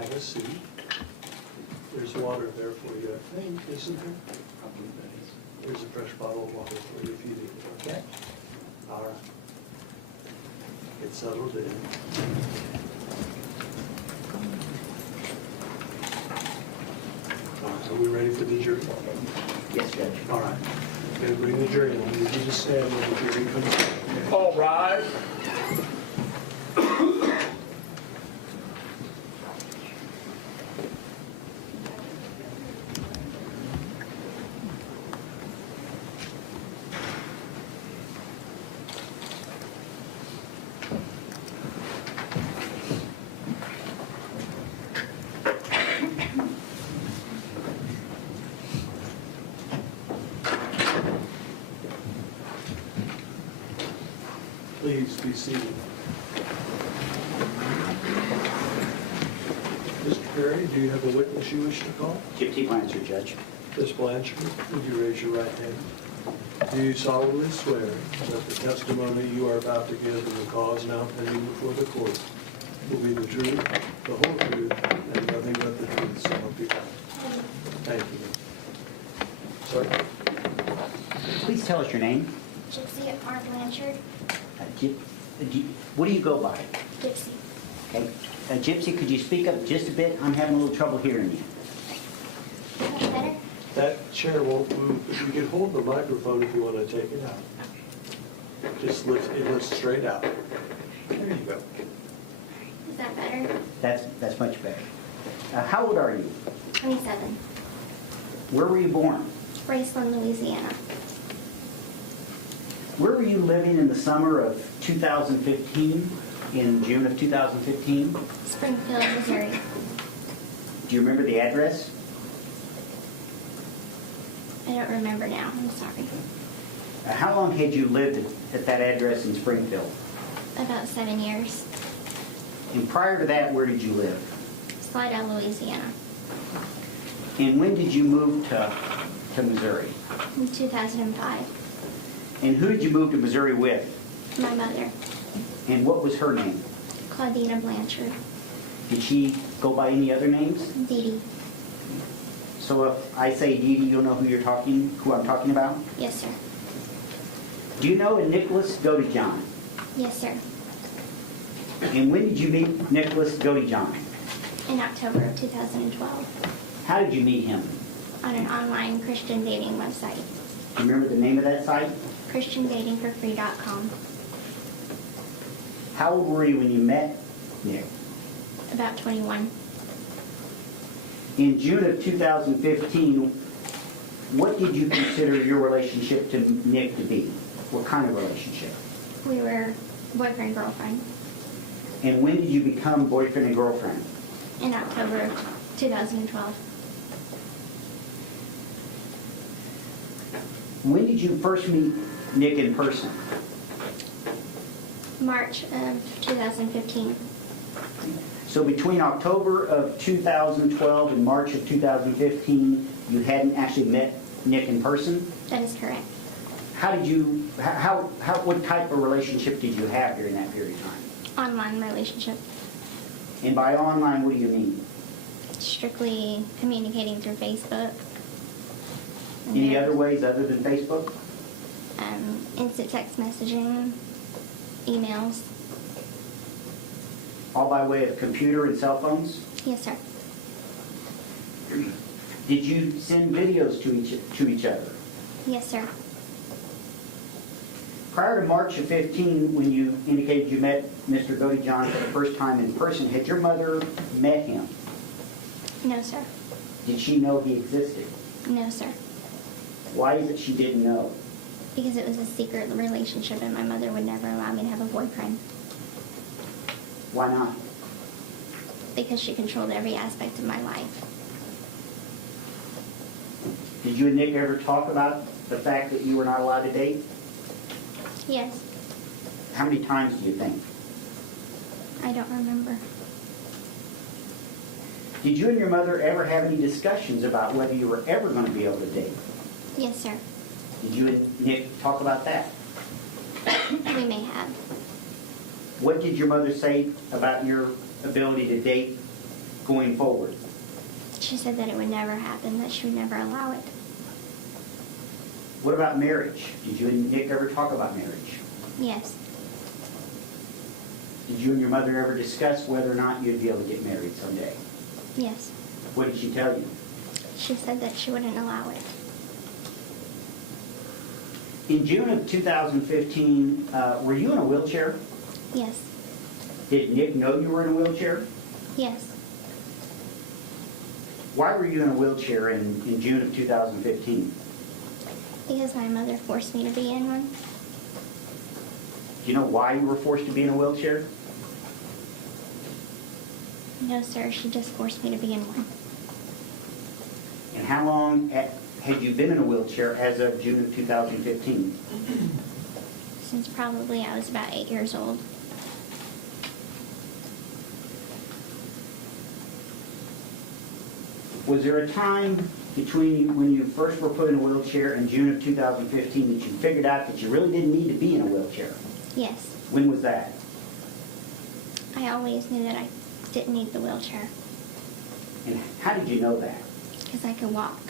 Have a seat. There's water there for you, I think, isn't there? There's a fresh bottle of water for you if you need it, okay? All right. Get settled in. All right, are we ready for the jury? Yes, Judge. All right. Going to bring the jury in. I need you to stand when the jury comes in. All rise. Please be seated. Mr. Perry, do you have a witness you wish to call? Gypsy Blanchard, Judge. Ms. Blanchard, would you raise your right hand? Do you solemnly swear that the testimony you are about to give in the cause now pending before the court will be the truth, the whole truth, and nothing but the truth, so help you God? Thank you. Sir? Please tell us your name. Gypsy R. Blanchard. What do you go by? Gypsy. Okay. Gypsy, could you speak up just a bit? I'm having a little trouble hearing you. Is that better? That chair won't move. If you could hold the microphone if you want to take it out. Just lift it lifts straight out. There you go. Is that better? That's much better. How old are you? 27. Where were you born? Graceland, Louisiana. Where were you living in the summer of 2015, in June of 2015? Springfield, Missouri. Do you remember the address? I don't remember now. I'm sorry. How long had you lived at that address in Springfield? About 7 years. And prior to that, where did you live? Slidell, Louisiana. And when did you move to Missouri? In 2005. And who did you move to Missouri with? My mother, And what was her name? Claudina Blanchard. Did she go by any other names? Dee Dee. So if I say Dee Dee, you'll know who I'm talking about? Yes, sir. Do you know a Nicholas Godejohn? Yes, sir. And when did you meet Nicholas Godejohn? In October of 2012. How did you meet him? On an online Christian dating website. Do you remember the name of that site? ChristianDatingForFree.com. How old were you when you met Nick? About 21. In June of 2015, what did you consider your relationship to Nick to be? What kind of relationship? We were boyfriend, girlfriend. And when did you become boyfriend and girlfriend? In October of 2012. When did you first meet Nick in person? March of 2015. So between October of 2012 and March of 2015, you hadn't actually met Nick in person? That is correct. How did you, what type of relationship did you have during that period of time? Online relationship. And by online, what do you mean? Strictly communicating through Facebook. And Any then, other ways other than Facebook? instant text messaging, emails. All by way of computer and cell phones? Yes, sir. Did you send videos to each other? Yes, sir. Prior to March of 15, when you indicated you met Mr. Godejohn for the first time in person, had your mother met him? No, sir. Did she know he existed? No, sir. Why is it she didn't know? Because it was a secret relationship and my mother would never allow me to have a boyfriend. Why not? Because she controlled every aspect of my life. Did you and Nick ever talk about the fact that you were not allowed to date? Yes. How many times do you think? I don't remember. Did you and your mother ever have any discussions about whether you were ever going to be able to date? Yes, sir. Did you and Nick talk about that? We may have. What did your mother say about your ability to date going forward? She said that it would never happen, that she would never allow it. What about marriage? Did you and Nick ever talk about marriage? Yes. Did you and your mother ever discuss whether or not you'd be able to get married someday? Yes. What did she tell you? She said that she wouldn't allow it. In June of 2015, were you in a wheelchair? Yes. Did Nick know you were in a wheelchair? Yes. Why were you in a wheelchair in June of 2015? Because my mother forced me to be in one. Do you know why you were forced to be in a wheelchair? No, sir, she just forced me to be in one. And how long had you been in a wheelchair as of June of 2015? Since probably I was about 8 years old. Was there a time between when you first were put in a wheelchair and June of 2015 that you figured out that you really didn't need to be in a wheelchair? Yes. When was that? I always knew that I didn't need the wheelchair And how did you know that? because I could walk.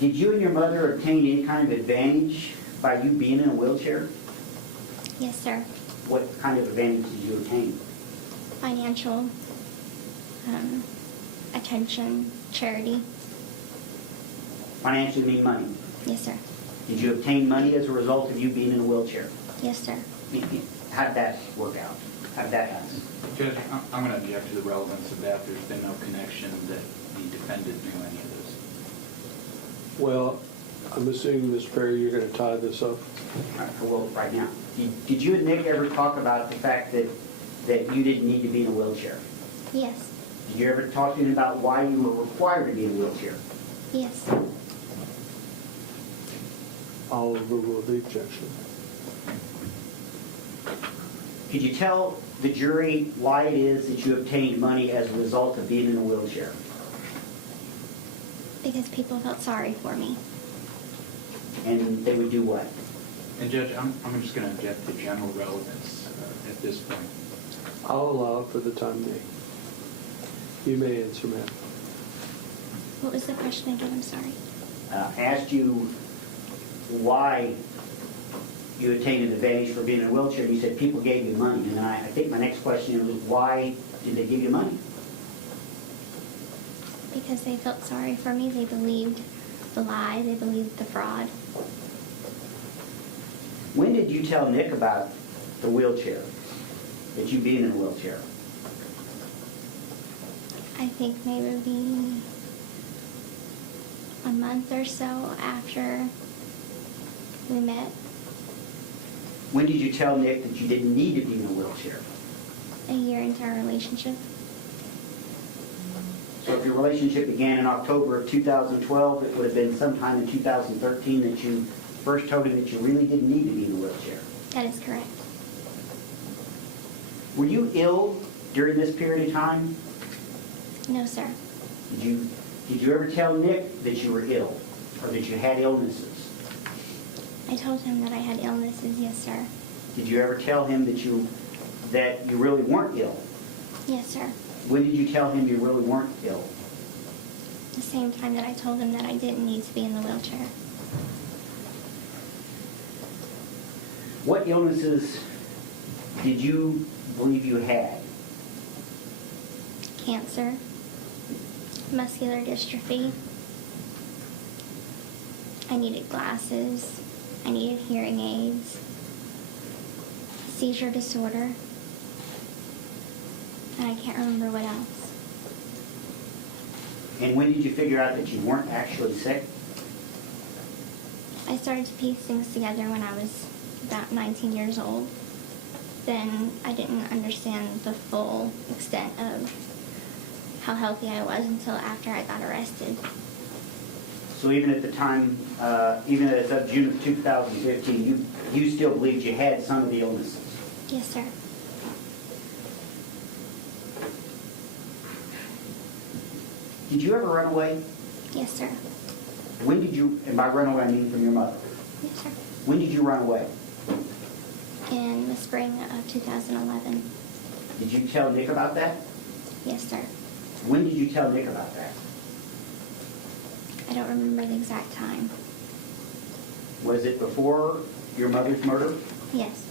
Did you and your mother obtain any kind of advantage by you being in a wheelchair? Yes, sir. What kind of advantage did you obtain? Financial, attention, charity. Financially mean money. Yes, sir. Did you obtain money as a result of you being in a wheelchair? Yes, sir. How did that work out? How did that happen? Judge, I'm going to object to the relevance of that. There's been no connection that the defendant knew any of this. Well, I'm assuming, Ms. Perry, you're going to tie this up. Well, right now. Did you and Nick ever talk about the fact that you didn't need to be in a wheelchair? Yes. Did you ever talk to him about why you were required to be in a wheelchair? Yes. I'll overrule the objection. Could you tell the jury why it is that you obtained money as a result of being in a wheelchair? Because people felt sorry for me. And they would do what? And Judge, I'm just going to object to general relevance at this point. I'll allow it for the time being. You may answer, ma'am. What was the question again? I'm sorry. I asked you why you attained an advantage for being in a wheelchair. You said people gave you money. And I think my next question was, why did they give you money? Because they felt sorry for me. They believed the lie. They believed the fraud. When did you tell Nick about the wheelchair, that you being in a wheelchair? I think maybe a month or so after we met. When did you tell Nick that you didn't need to be in a wheelchair? A year into our relationship. So if your relationship began in October of 2012, it would have been sometime in 2013 that you first told him that you really didn't need to be in a wheelchair. That is correct. Were you ill during this period of time? No, sir. Did you ever tell Nick that you were ill or that you had illnesses? I told him that I had illnesses. Yes, sir. Did you ever tell him that you really weren't ill? Yes, sir. When did you tell him you really weren't ill? The same time that I told him that I didn't need to be in the wheelchair. What illnesses did you believe you had? Cancer, muscular dystrophy. I needed glasses. I needed hearing aids. Seizure disorder. And I can't remember what else. And when did you figure out that you weren't actually sick? I started to piece things together when I was about 19 years old. Then I didn't understand the full extent of how healthy I was until after I got arrested. So even at the time, even as of June of 2015, you still believed you had some of the illnesses? Yes, sir. Did you ever run away? Yes, sir. When did you, and by run away I mean from your mother, Yes, sir. when did you run away? in the spring of 2011. Did you tell Nick about that? Yes, sir. When did you tell Nick about that? I don't remember the exact time. Was it before your mother's murder? Yes.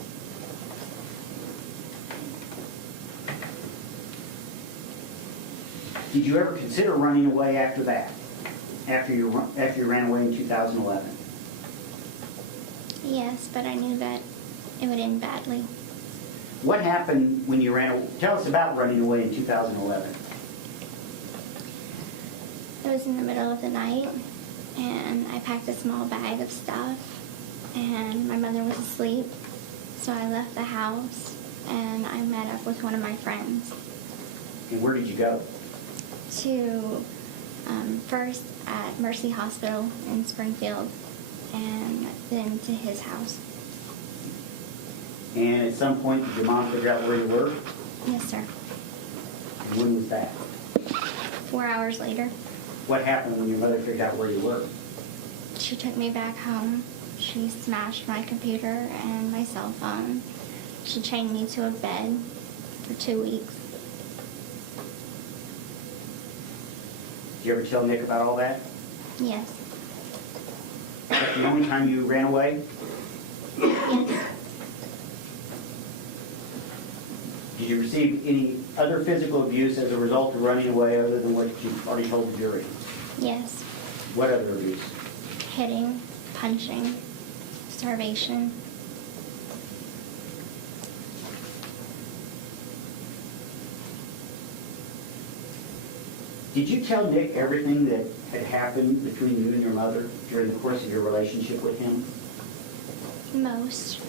Did you ever consider running away after that? After you ran away in 2011? Yes, but I knew that it would end badly. What happened when you ran away? Tell us about running away in 2011. It was in the middle of the night, and I packed a small bag of stuff, and my mother was asleep, so I left the house, and I met up with one of my friends And where did you go? to first at Mercy Hospital in Springfield, and then to his house. And at some point, did your mom figure out where you were? Yes, sir. And when was that? 4 hours later, What happened when your mother figured out where you were? she took me back home. She smashed my computer and my cell phone. She chained me to a bed for 2 weeks. Did you ever tell Nick about all that? Yes. That's the only time you ran away? Yes. Did you receive any other physical abuse as a result of running away other than what you've already told the jury? Yes. What other abuse? Hitting, punching, starvation. Did you tell Nick everything that had happened between you and your mother during the course of your relationship with him? Most,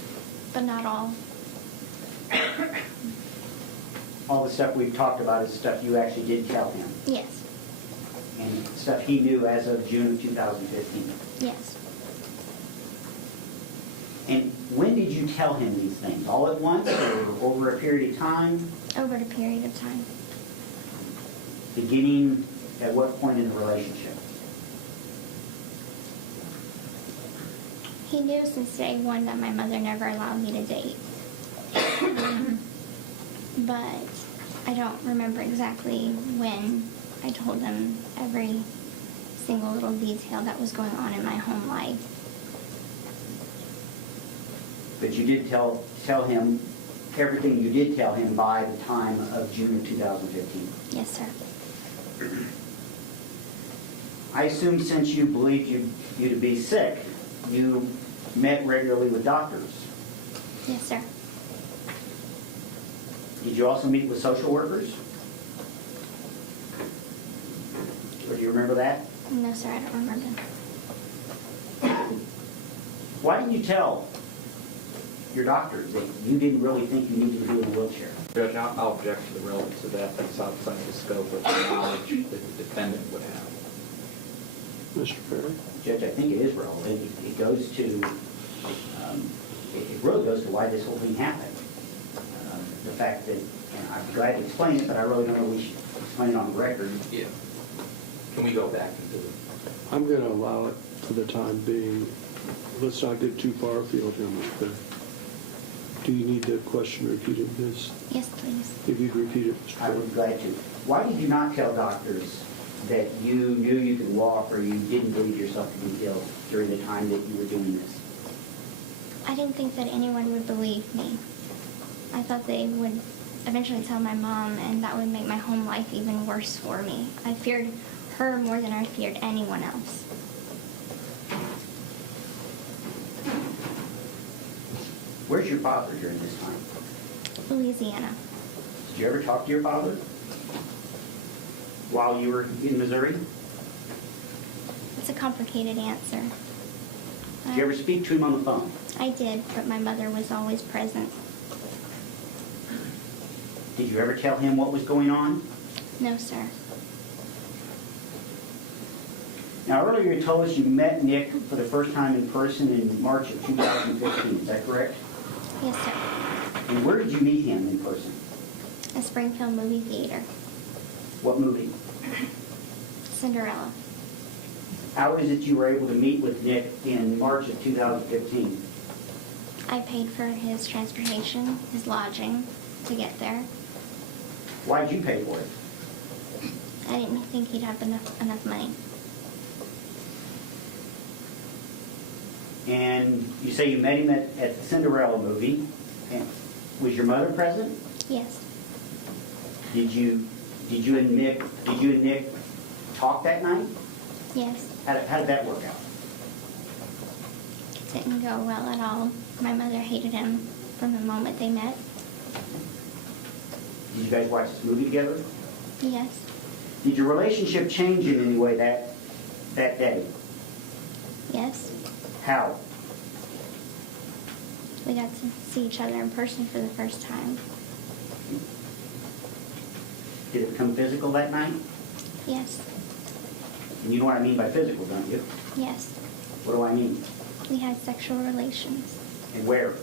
but not all. All the stuff we've talked about is stuff you actually did tell him, Yes. and stuff he knew as of June of 2015. Yes. And when did you tell him these things? All at once or over a period of time? Over a period of time. Beginning at what point in the relationship? He knew since day one that my mother never allowed me to date. But I don't remember exactly when I told him every single little detail that was going on in my home life. But you did tell him everything you did tell him by the time of June of 2015. Yes, sir. I assume since you believed you to be sick, you met regularly with doctors. Yes, sir. Did you also meet with social workers? Or do you remember that? No, sir, I don't remember. Why didn't you tell your doctors that you didn't really think you needed to be in a wheelchair? Judge, I'll object to the relevance of that. That's outside the scope of the knowledge that the defendant would have. Mr. Perry? Judge, I think it is relevant. It goes to, it really goes to why this whole thing happened. The fact that, and I'm glad to explain it, but I really don't know we should explain it on the record. Yeah. Can we go back into the... I'm going to allow it for the time being. Let's not get too far afield here, Mr. Perry. Do you need the question repeated, Ms.? Yes, please. If you'd repeat it, Mr. I Perry. would be glad to. Why did you not tell doctors that you knew you could walk or you didn't believe yourself to be ill during the time that you were doing this? I didn't think that anyone would believe me. I thought they would eventually tell my mom, and that would make my home life even worse for me. I feared her more than I feared anyone else. Where's your father during this time? Louisiana. Did you ever talk to your father while you were in Missouri? It's a complicated answer. Did you ever speak to him on the phone? I did, but my mother was always present. Did you ever tell him what was going on? No, sir. Now, earlier you told us you met Nick for the first time in person in March of 2015. Is that correct? Yes, sir. And where did you meet him in person? A Springfield movie theater. What movie? Cinderella. How is it you were able to meet with Nick in March of 2015? I paid for his transportation, his lodging to get there. Why'd you pay for it? I didn't think he'd have enough money. And you say you met him at the Cinderella movie. And was your mother present? Yes. Did you and Nick talk that night? Yes. How did that work out? It didn't go well at all. My mother hated him from the moment they met. Did you guys watch this movie together? Yes. Did your relationship change in any way that day? Yes. How? We got to see each other in person for the first time. Did it become physical that night? Yes. And you know what I mean by physical, don't you? Yes. What do I mean? We had sexual relations And where?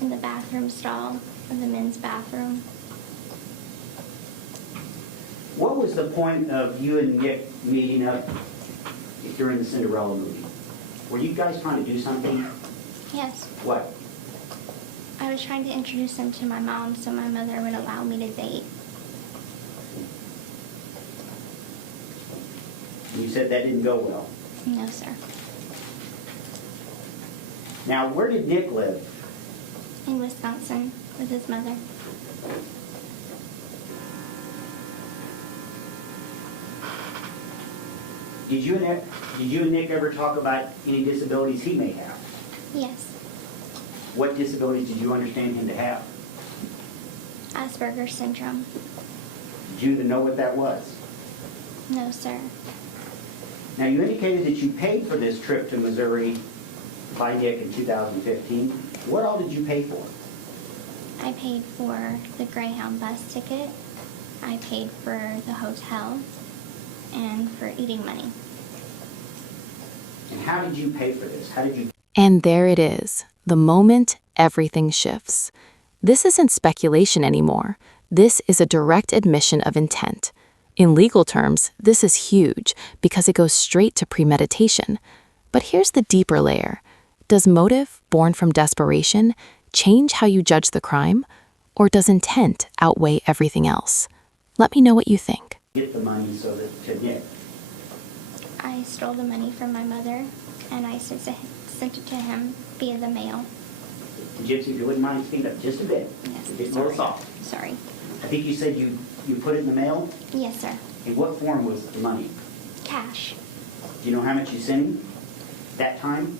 in the bathroom stall of the men's bathroom. What was the point of you and Nick meeting up during the Cinderella movie? Were you guys trying to do something? Yes. What? I was trying to introduce him to my mom so my mother would allow me to date. You said that didn't go well. No, sir. Now, where did Nick live? In Wisconsin with his mother. Did you and Nick ever talk about any disabilities he may have? Yes. What disabilities did you understand him to have? Asperger's syndrome. Did you even know what that was? No, sir. Now, you indicated that you paid for this trip to Missouri by Nick in 2015. What all did you pay for? I paid for the Greyhound bus ticket. I paid for the hotel and for eating money. And how did you pay for this? How did you? And there it is, the moment everything shifts. This isn't speculation anymore. This is a direct admission of intent. In legal terms, this is huge because it goes straight to premeditation. But here's the deeper layer. Does motive, born from desperation, change how you judge the crime? Or does intent outweigh everything else? Let me know what you think. Get the money so that to Nick. I stole the money from my mother and I sent it to him via the mail. Gypsy, if you wouldn't mind speaking up just a bit. Yes. It's a little soft. Sorry. I think you said you put it in the mail. Yes, sir. In what form was the money? Cash. Do you know how much you sent him that time?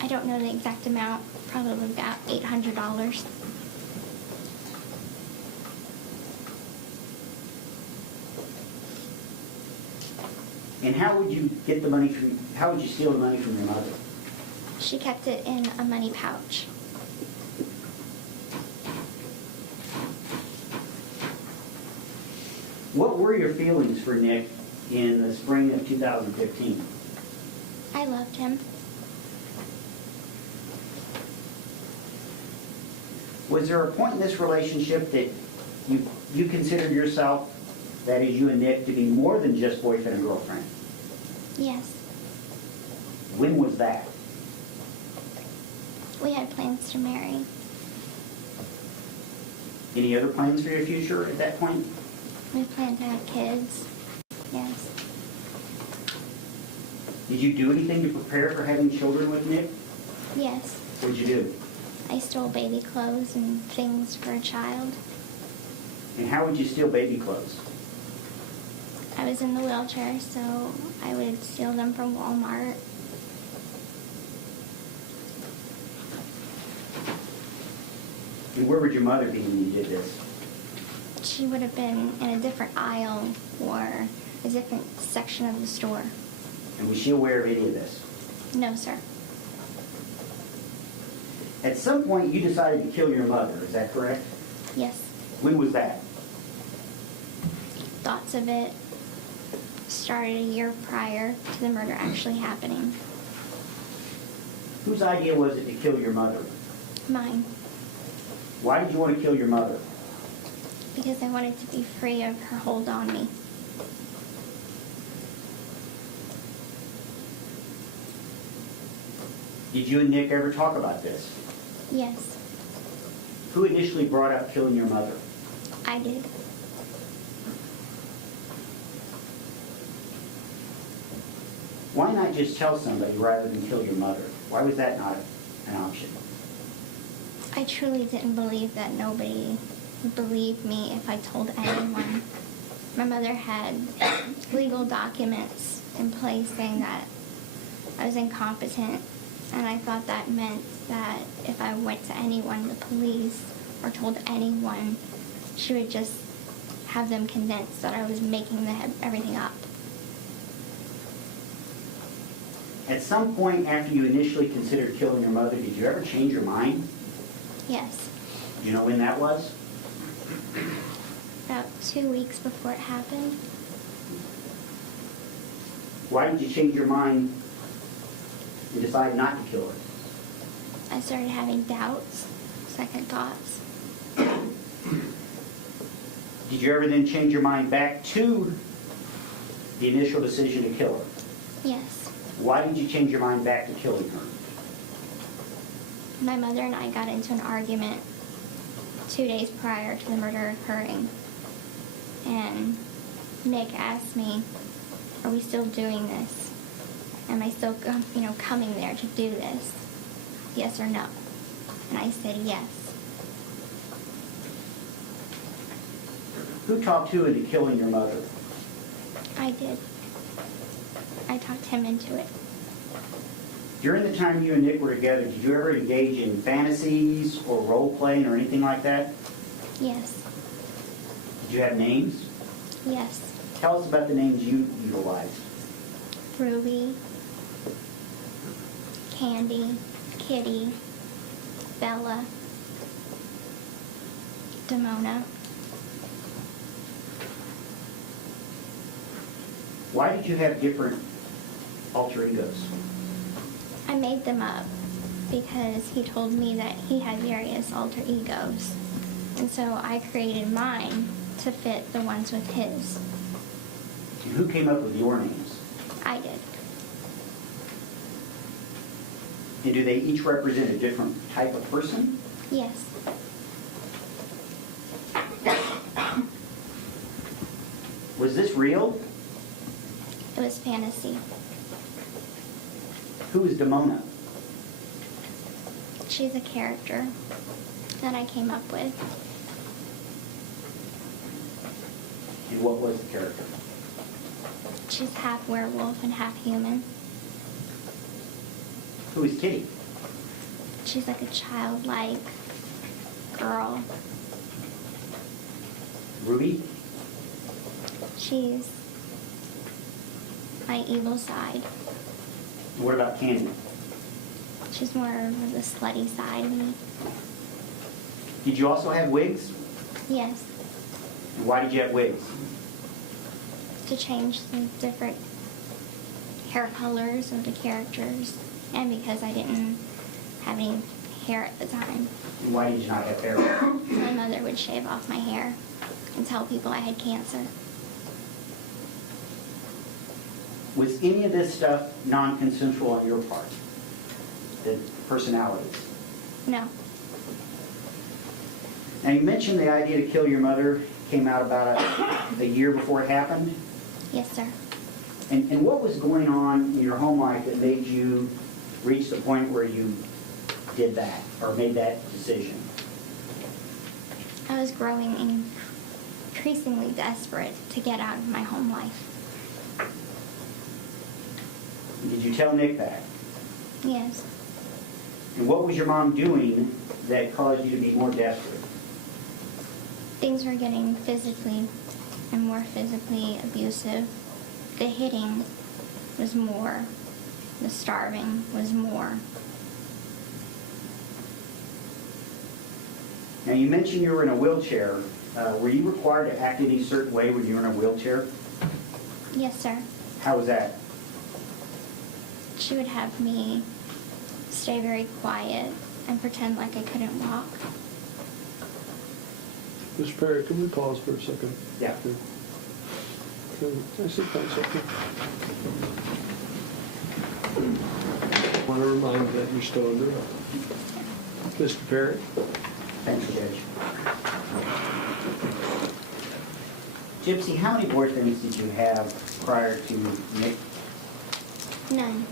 I don't know the exact amount. Probably about $800. And how would you get the money from? How would you steal the money from your mother? She kept it in a money pouch. What were your feelings for Nick in the spring of 2015? I loved him. Was there a point in this relationship that you considered yourself, that is you and Nick, to be more than just boyfriend and girlfriend? Yes. When was that? We had plans to marry. Any other plans for your future at that point? We planned to have kids. Yes. Did you do anything to prepare for having children with Nick? Yes. What did you do? I stole baby clothes and things for a child. And how would you steal baby clothes? I was in the wheelchair, so I would steal them from Walmart. And where would your mother be when you did this? She would have been in a different aisle or a different section of the store. And was she aware of any of this? No, sir. At some point, you decided to kill your mother, is that correct? Yes. When was that? Thoughts of it started a year prior to the murder actually happening. Whose idea was it to kill your mother? Mine. Why did you want to kill your mother? Because I wanted to be free of her hold on me. Did you and Nick ever talk about this? Yes, Who initially brought up killing your mother? I did. Why not just tell somebody rather than kill your mother? Why was that not an option? I truly didn't believe that nobody would believe me if I told anyone. My mother had legal documents in place saying that I was incompetent, and I thought that meant that if I went to anyone, the police, or told anyone, she would just have them convinced that I was making everything up. At some point after you initially considered killing your mother, did you ever change your mind? Yes, Do you know when that was? about 2 weeks before it happened. Why did you change your mind and decide not to kill her? I started having doubts, second thoughts. Did you ever then change your mind back to the initial decision to kill her? Yes, Why did you change your mind back to killing her? my mother and I got into an argument 2 days prior to the murder occurring. And Nick asked me, are we still doing this? Am I still, coming there to do this? Yes or no? And I said yes. Who talked you into killing your mother? I did. I talked him into it. During the time you and Nick were together, did you ever engage in fantasies or role-playing or anything like that? Yes. Did you have names? Yes. Tell us about the names you utilized. Ruby, Candy, Kitty, Bella, Demona. Why did you have different alter egos? I made them up because he told me that he had various alter egos. And so I created mine to fit the ones with his. And who came up with your names? I did. And do they each represent a different type of person? Yes. Was this real? It was fantasy. Who is Demona? She's a character that I came up with. And what was the character? She's half werewolf and half human. Who is Kitty? She's like a childlike girl. Ruby? She's my evil side. And what about Candy? She's more of the slutty side of me. Did you also have wigs? Yes, And why did you have wigs? to change the different hair colors of the characters, and because I didn't have any hair at the time. And why did you not have hair? My mother would shave off my hair and tell people I had cancer. Was any of this stuff non-consensual on your part? The personalities? No, Now you mentioned the idea to kill your mother came out about a year before it happened. yes sir. And what was going on in your home life that made you reach the point where you did that or made that decision? I was growing increasingly desperate to get out of my home life. Did you tell Nick that? Yes, And what was your mom doing that caused you to be more desperate? things were getting physically and more physically abusive. The hitting was more. The starving was more. Now you mentioned you were in a wheelchair. Were you required to act any certain way when you were in a wheelchair? Yes sir. How was that? She would have me stay very quiet and pretend like I couldn't walk. Mr. Perry, can we pause for a second? Yeah. Can I sit down a second? One want to remind you that you're still under oath. Mr. Perry? Thanks, Judge. Gypsy, how many boyfriends did you have prior to Nick? None.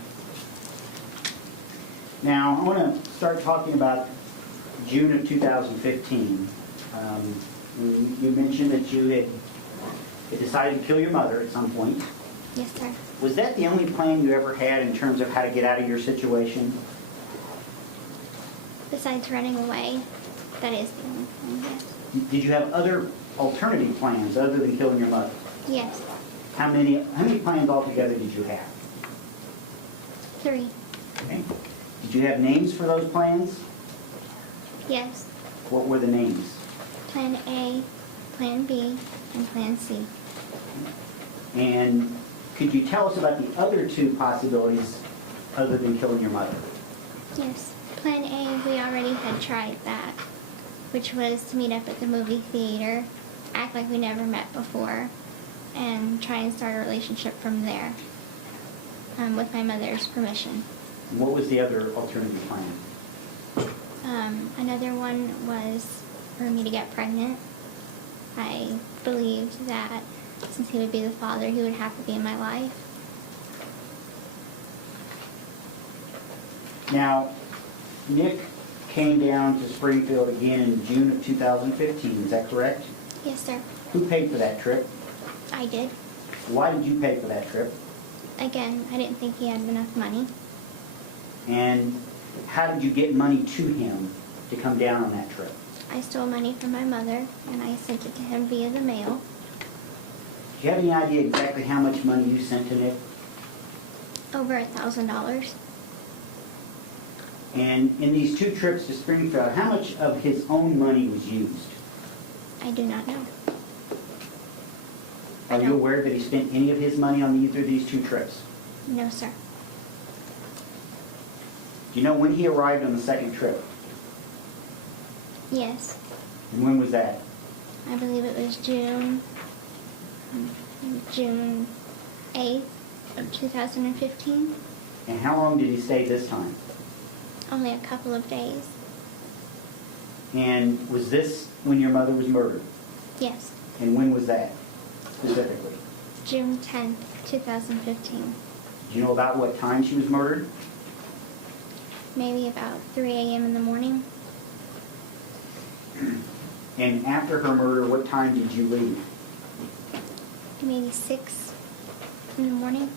Now, I want to start talking about June of 2015. You mentioned that you had decided to kill your mother at some point. Yes, sir. Was that the only plan you ever had in terms of how to get out of your situation? Besides running away, that is the only thing, yes. Did you have other alternative plans other than killing your mother? Yes. How many plans altogether did you have? 3. Okay. Did you have names for those plans? Yes. What were the names? Plan A, Plan B, and Plan C. And could you tell us about the other 2 possibilities other than killing your mother? Yes. Plan A, we already had tried that, which was to meet up at the movie theater, act like we never met before, and try and start a relationship from there, with my mother's permission. And what was the other alternative plan? Another one was for me to get pregnant. I believed that since he would be the father, he would have to be in my life. Now, Nick came down to Springfield again in June of 2015, is that correct? Yes, sir. Who paid for that trip? I did. Why did you pay for that trip? Again, I didn't think he had enough money. And how did you get money to him to come down on that trip? I stole money from my mother, and I sent it to him via the mail. Do you have any idea exactly how much money you sent to Nick? Over $1,000. And in these 2 trips to Springfield, how much of his own money was used? I do not know. Are you aware that he spent any of his money on either of these 2 trips? No, sir. Do you know when he arrived on the second trip? Yes. And when was that? I believe it was June 8th of 2015. And how long did he stay this time? Only a couple of days. And was this when your mother was murdered? Yes. And when was that specifically? June 10th, 2015. Do you know about what time she was murdered? Maybe about 3 a.m. in the morning. And after her murder, what time did you leave? Maybe 6 in the morning.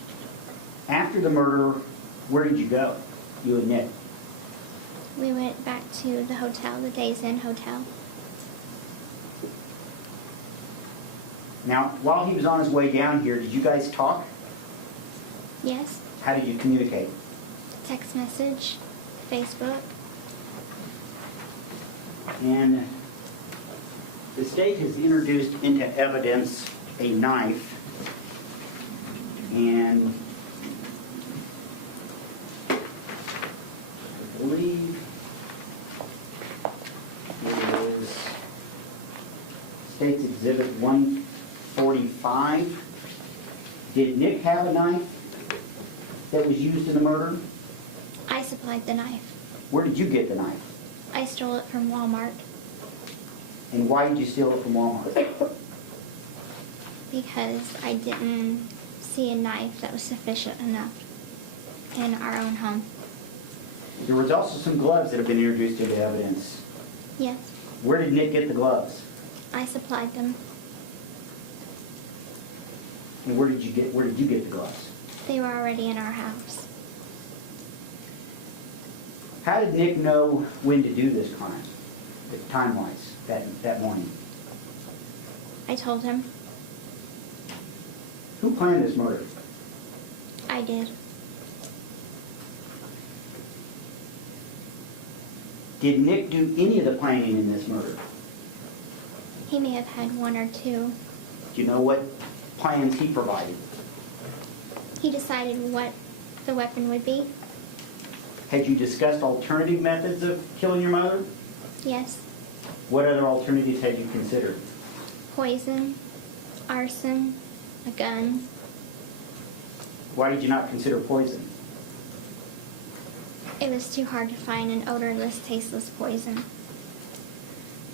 After the murder, where did you go, you and Nick? We went back to the hotel, the Days Inn Hotel. Now, while he was on his way down here, did you guys talk? Yes. How did you communicate? Text message, Facebook. And the state has introduced into evidence a knife, and I believe it is State's Exhibit 145. Did Nick have a knife that was used in the murder? I supplied the knife. Where did you get the knife? I stole it from Walmart And why did you steal it from Walmart? because I didn't see a knife that was sufficient enough in our own home. There was also some gloves that have been introduced into evidence. Yes. Where did Nick get the gloves? I supplied them. And where did you get the gloves? They were already in our house. How did Nick know when to do this crime, time-wise, that morning? I told him. Who planned this murder? I did. Did Nick do any of the planning in this murder? He may have had 1 or 2. Do you know what plans he provided? He decided what the weapon would be. Had you discussed alternative methods of killing your mother? Yes. What other alternatives had you considered? Poison, arson, a gun. Why did you not consider poison? It was too hard to find an odorless, tasteless poison.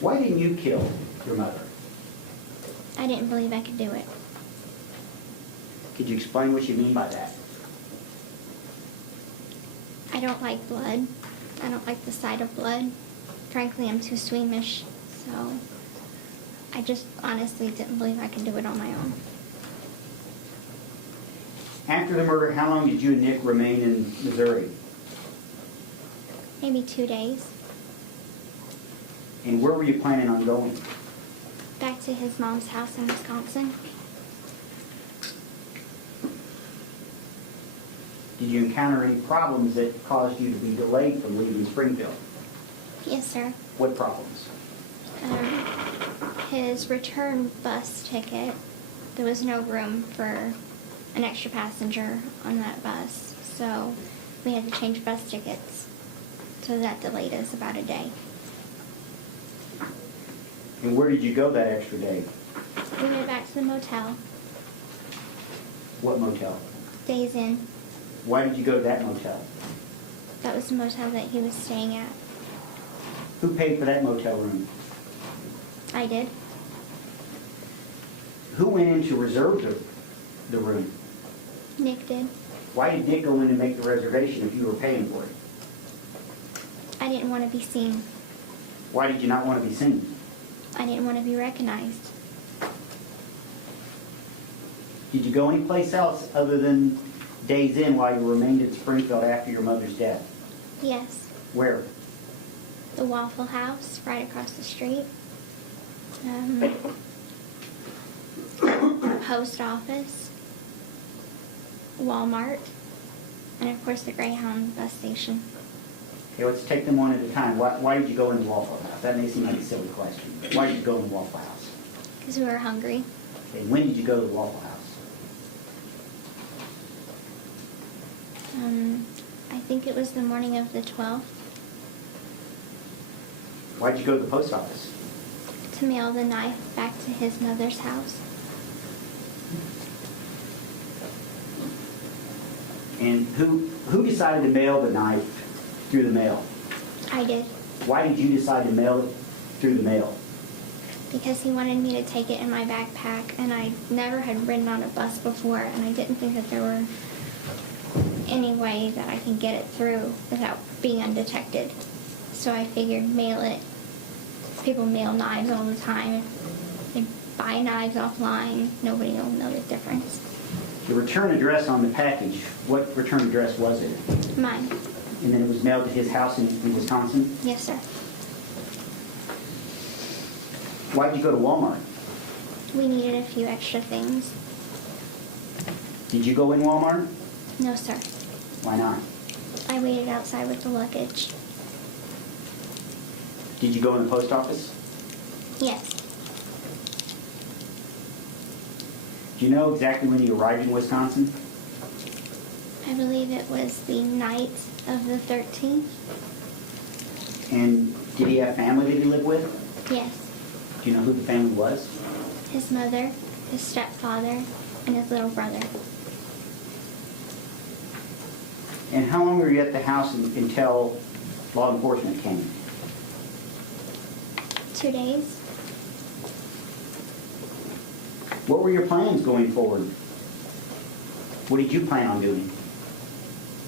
Why didn't you kill your mother? I didn't believe I could do it. Could you explain what you mean by that? I don't like blood. I don't like the sight of blood. Frankly, I'm too squeamish, so I just honestly didn't believe I could do it on my own. After the murder, how long did you and Nick remain in Missouri? Maybe 2 days. And where were you planning on going? Back to his mom's house in Wisconsin. Did you encounter any problems that caused you to be delayed from leaving Springfield? Yes, sir. What problems? His return bus ticket, there was no room for an extra passenger on that bus, so we had to change bus tickets. So that delayed us about a day. And where did you go that extra day? We went back to the motel, What motel? Days Inn. Why did you go to that motel? That was the motel that he was staying at. Who paid for that motel room? I did. Who went in to reserve the room? Nick did. Why did Nick go in and make the reservation if you were paying for it? I didn't want to be seen. Why did you not want to be seen? I didn't want to be recognized. Did you go anyplace else other than Days Inn while you remained in Springfield after your mother's death? Yes. Where? The Waffle House right across the street. Post office. Walmart. And of course the Greyhound bus station. Okay, let's take them one at a time. Why did you go in the Waffle House? That may seem like a silly question. Why did you go in the Waffle House? Because we were hungry. Okay, when did you go to the Waffle House? I think it was the morning of the 12th. Why did you go to the post office? To mail the knife back to his mother's house. And who decided to mail the knife through the mail? I did. Why did you decide to mail it through the mail? Because he wanted me to take it in my backpack, and I never had ridden on a bus before, and I didn't think that there were any way that I can get it through without being undetected. So I figured mail it. People mail knives all the time. They buy knives offline. Nobody will know the difference. The return address on the package, what return address was it? Mine. And then it was mailed to his house in Wisconsin? Yes, sir. Why did you go to Walmart? We needed a few extra things. Did you go in Walmart? No, sir. Why not? I waited outside with the luggage. Did you go in the post office? Yes. Do you know exactly when you arrived in Wisconsin? I believe it was the night of the 13th. And did he have family that he lived with? Yes. Do you know who the family was? His mother, his stepfather, and his little brother. And how long were you at the house until law enforcement came? 2 days. What were your plans going forward? What did you plan on doing?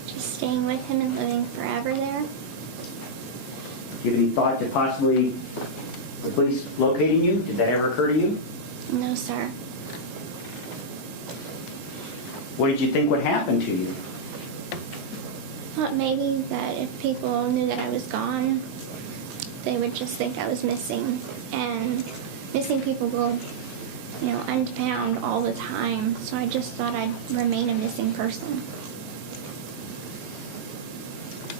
Just staying with him and living forever there. Give any thought to possibly the police locating you? Did that ever occur to you? No, sir. What did you think would happen to you? Thought maybe that if people knew that I was gone, they would just think I was missing. And missing people go, unfound all the time. So I just thought I'd remain a missing person.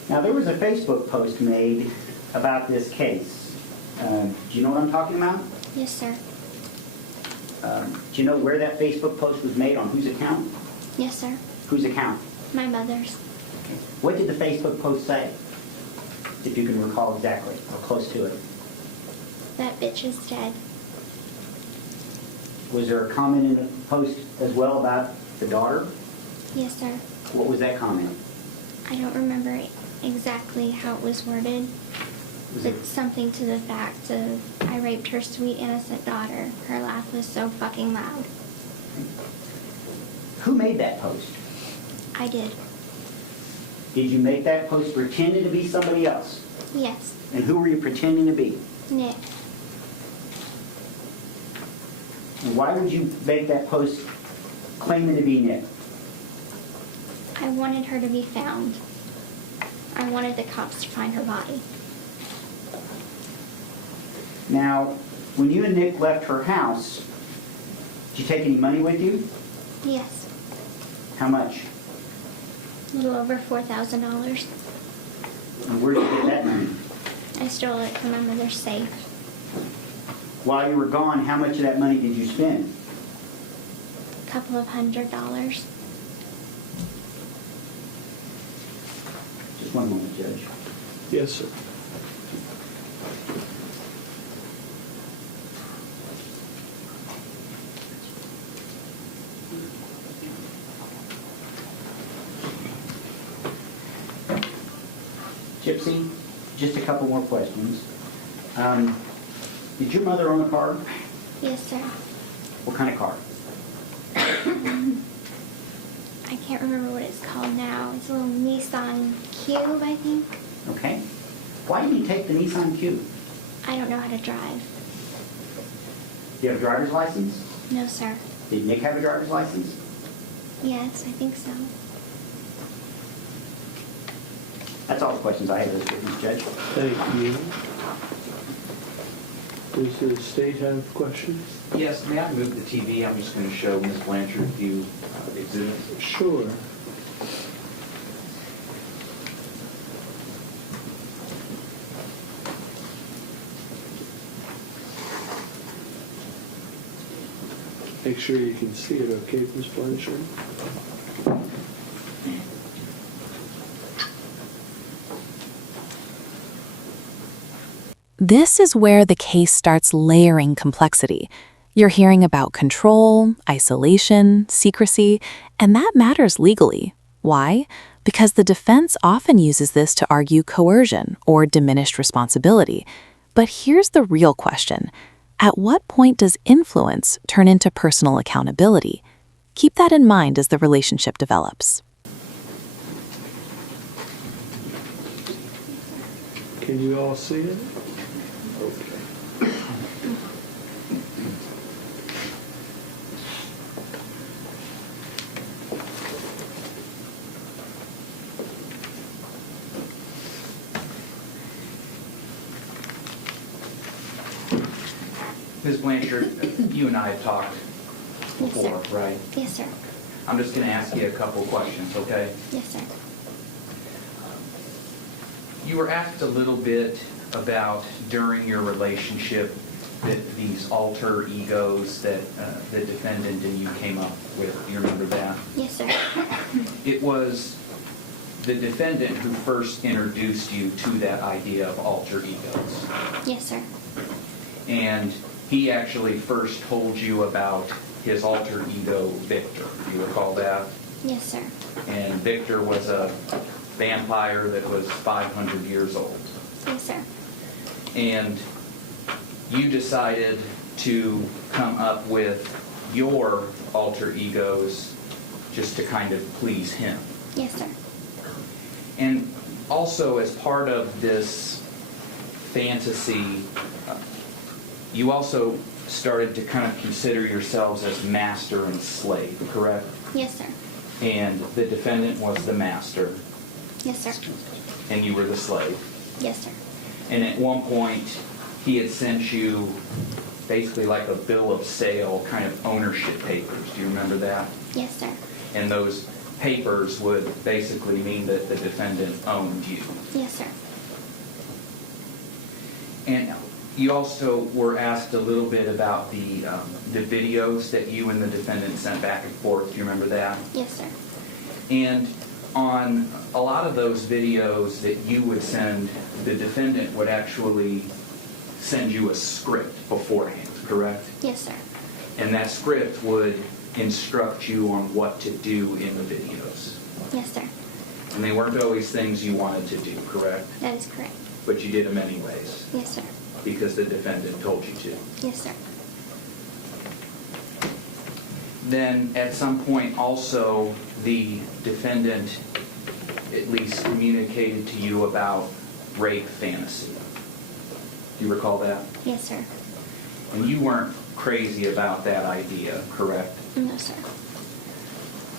Now, there was a Facebook post made about this case. Do you know what I'm talking about? Yes, sir. Do you know where that Facebook post was made, on whose account? Yes, sir. Whose account? My mother's. What did the Facebook post say? If you can recall exactly, or close to it. That bitch is dead. Was there a comment in the post as well about the daughter? Yes, sir. What was that comment? I don't remember exactly how it was worded, but something to the fact of, I raped her sweet innocent daughter. Her laugh was so fucking loud. Who made that post? I did. Did you make that post pretending to be somebody else? Yes. And who were you pretending to be? Nick. And why would you make that post claiming to be Nick? I wanted her to be found. I wanted the cops to find her body. Now, when you and Nick left her house, did you take any money with you? Yes. How much? A little over $4,000. And where did you get that money? I stole it from my mother's safe. While you were gone, how much of that money did you spend? A couple of $100. Just one moment, Judge. Yes, sir. Gypsy, just a couple more questions. Did your mother own a car? Yes, sir. What kind of car? I can't remember what it's called now. It's a little Nissan Cube, I think. Okay. Why did you take the Nissan Cube? I don't know how to drive. Do you have a driver's license? No, sir. Did Nick have a driver's license? Yes, I think so. That's all the questions I have, this witness, Judge. Thank you. Does the state have questions? Yes, may I move the TV? I'm just going to show Ms. Blanchard a few exhibits. Sure. Make sure you can see it, okay, Ms. Blanchard? This is where the case starts layering complexity. You're hearing about control, isolation, secrecy, and that matters legally. Why? Because the defense often uses this to argue coercion or diminished responsibility. But here's the real question. At what point does influence turn into personal accountability? Keep that in mind as the relationship develops. Can you all see it? Ms. Blanchard, you and I have talked Yes, sir. before, right? Yes, sir. I'm just going to ask you a couple questions, okay? Yes, sir. You were asked a little bit about, during your relationship, that these alter egos that the defendant and you came up with. You remember that? Yes, sir. It was the defendant who first introduced you to that idea of alter egos. Yes, sir. And he actually first told you about his alter ego, Victor. Do you recall that? Yes, sir. And Victor was a vampire that was 500 years old. Yes, sir. And you decided to come up with your alter egos just to kind of please him. Yes, sir. And also, as part of this fantasy, you also started to kind of consider yourselves as master and slave, correct? Yes, sir. And the defendant was the master, Yes, sir. and you were the slave. Yes, sir. And at one point, he had sent you basically like a bill of sale, kind of ownership papers. Do you remember that? Yes, sir. And those papers would basically mean that the defendant owned you. Yes, sir. And you also were asked a little bit about the videos that you and the defendant sent back and forth. Do you remember that? Yes, sir. And on a lot of those videos that you would send, the defendant would actually send you a script beforehand, correct? Yes, sir. And that script would instruct you on what to do in the videos. Yes, sir. And they weren't always things you wanted to do, correct? That is correct. But you did them anyways, Yes, sir. because the defendant told you to. Yes, sir. Then at some point also, the defendant at least communicated to you about rape fantasy. Do you recall that? Yes, sir. And you weren't crazy about that idea, correct? No, sir.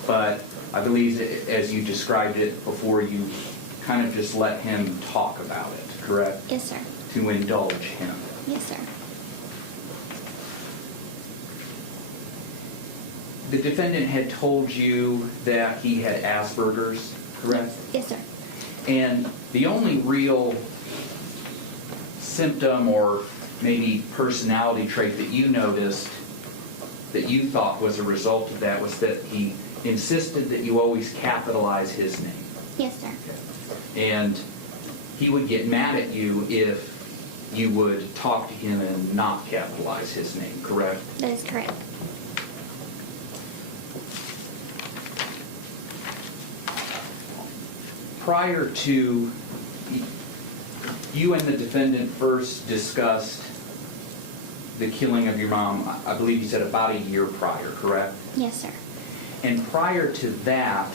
But I believe that as you described it before, you kind of just let him talk about it, correct? Yes, sir. To indulge him. Yes, sir. The defendant had told you that he had Asperger's, correct? Yes, sir. And the only real symptom or maybe personality trait that you noticed that you thought was a result of that was that he insisted that you always capitalize his name. Yes, sir. And he would get mad at you if you would talk to him and not capitalize his name, correct? That is correct. Prior to, you and the defendant first discussed the killing of your mom, I believe you said about a year prior, correct? Yes, sir. And prior to that,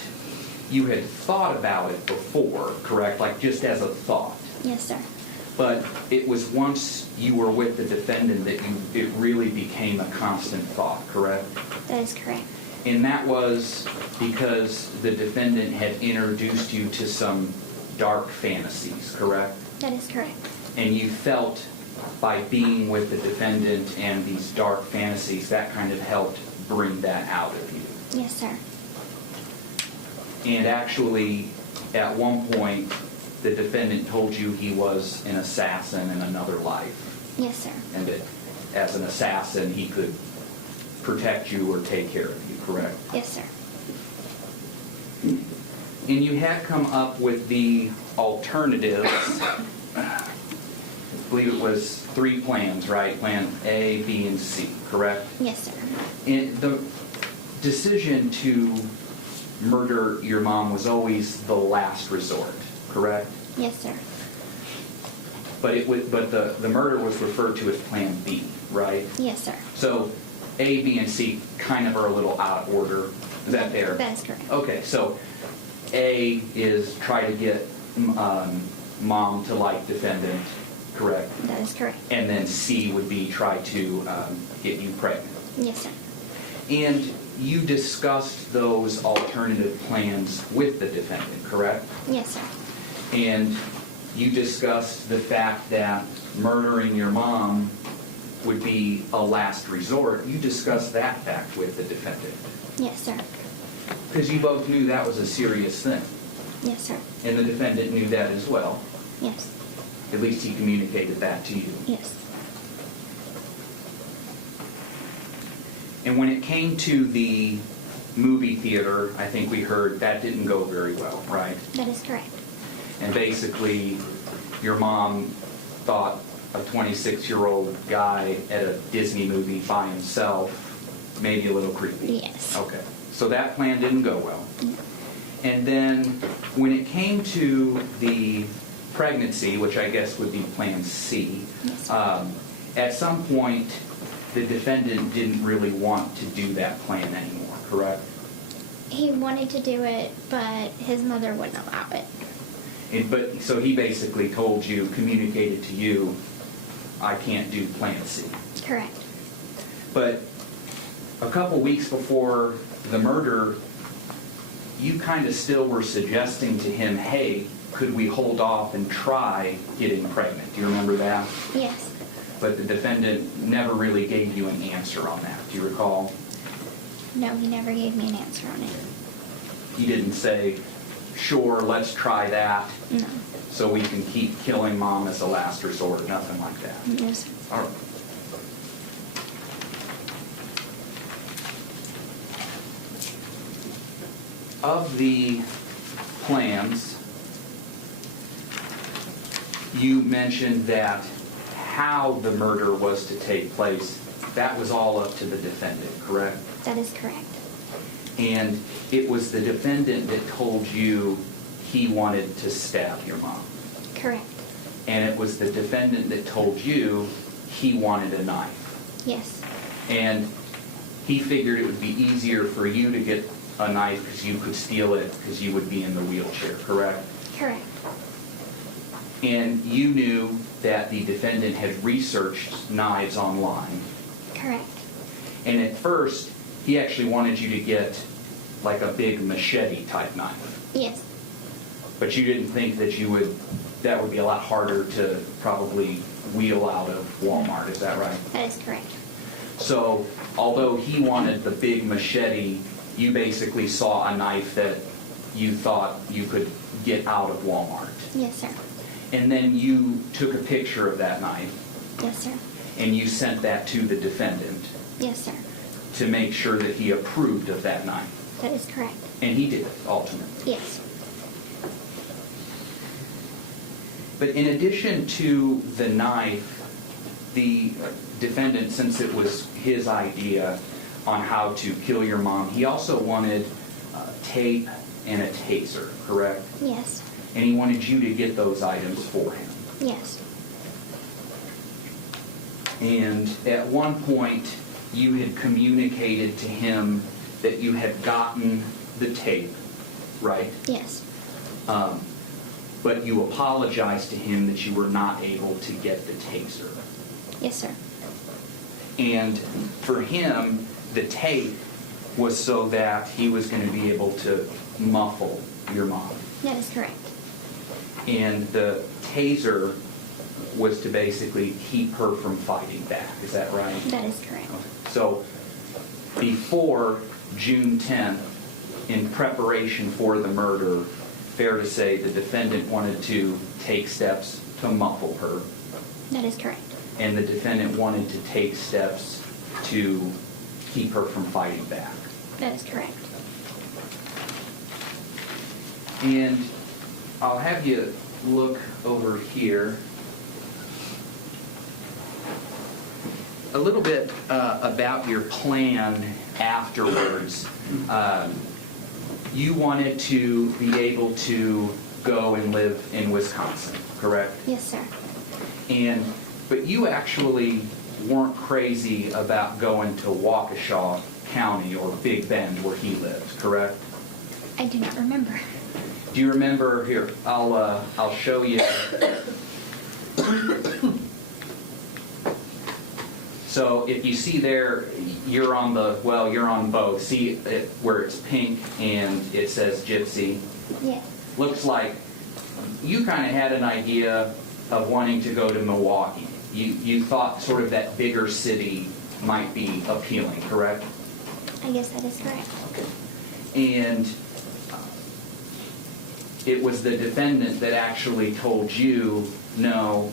you had thought about it before, correct? Like just as a thought. Yes, sir. But it was once you were with the defendant that it really became a constant thought, correct? That is correct. And that was because the defendant had introduced you to some dark fantasies, correct? That is correct. And you felt by being with the defendant and these dark fantasies, that kind of helped bring that out of you. Yes, sir. And actually, at one point, the defendant told you he was an assassin in another life. Yes, sir. And that as an assassin, he could protect you or take care of you, correct? Yes, sir. And you had come up with the alternatives. I believe it was 3 plans, right? Plan A, B, and C, correct? Yes, sir. And the decision to murder your mom was always the last resort, correct? Yes, sir. But the murder was referred to as Plan B, right? Yes, sir. So A, B, and C kind of are a little out of order. Is that fair? That is correct. Okay, so A is try to get mom to like defendant, correct? That is correct. And then C would be try to get you pregnant. Yes, sir. And you discussed those alternative plans with the defendant, correct? Yes, sir. And you discussed the fact that murdering your mom would be a last resort. You discussed that fact with the defendant. Yes, sir. Because you both knew that was a serious thing. Yes, sir. And the defendant knew that as well. Yes. At least he communicated that to you. Yes. And when it came to the movie theater, I think we heard that didn't go very well, right? That is correct. And basically, your mom thought a 26-year-old guy at a Disney movie by himself maybe a little creepy. Yes. Okay. So that plan didn't go well. No. And then when it came to the pregnancy, which I guess would be Plan C, Yes. at some point, the defendant didn't really want to do that plan anymore, correct? He wanted to do it, but his mother wouldn't allow it. So he basically told you, communicated to you, I can't do Plan C. Correct. But a couple weeks before the murder, you kind of still were suggesting to him, hey, could we hold off and try getting pregnant? Do you remember that? Yes. But the defendant never really gave you an answer on that. Do you recall? No, he never gave me an answer on it. He didn't say, sure, let's try that, No. so we can keep killing mom as a last resort, nothing like that. No, sir. All right. Of the plans, you mentioned that how the murder was to take place, that was all up to the defendant, correct? That is correct. And it was the defendant that told you he wanted to stab your mom. Correct. And it was the defendant that told you he wanted a knife. Yes. And he figured it would be easier for you to get a knife because you could steal it because you would be in the wheelchair, correct? Correct. And you knew that the defendant had researched knives online. Correct. And at first, he actually wanted you to get like a big machete type knife. Yes. But you didn't think that that would be a lot harder to probably wheel out of Walmart, is that right? That is correct. So, although he wanted the big machete, you basically saw a knife that you thought you could get out of Walmart. Yes, sir. And then you took a picture of that knife Yes, sir. and you sent that to the defendant Yes, sir. to make sure that he approved of that knife. That is correct. And he did, ultimately. Yes. But in addition to the knife, the defendant, since it was his idea on how to kill your mom, he also wanted tape and a taser, correct? Yes. And he wanted you to get those items for him. Yes. And at one point, you had communicated to him that you had gotten the tape, right? Yes. But you apologized to him that you were not able to get the taser. Yes, sir. And for him, the tape was so that he was going to be able to muffle your mom. That is correct. And the taser was to basically keep her from fighting back. Is that right? That is correct. So before June 10th, in preparation for the murder, fair to say the defendant wanted to take steps to muffle her, That is correct. and the defendant wanted to take steps to keep her from fighting back. That is correct. And I'll have you look over here a little bit about your plan afterwards. You wanted to be able to go and live in Wisconsin, correct? Yes, sir. But you actually weren't crazy about going to Waukesha County or Big Bend where he lived, correct? I do not remember. Do you remember here? I'll show you. So if you see there, you're on both. See it, where it's pink and it says Gypsy? Yes. Looks like you kind of had an idea of wanting to go to Milwaukee. You thought sort of that bigger city might be appealing, correct? I guess that is correct. And it was the defendant that actually told you, no,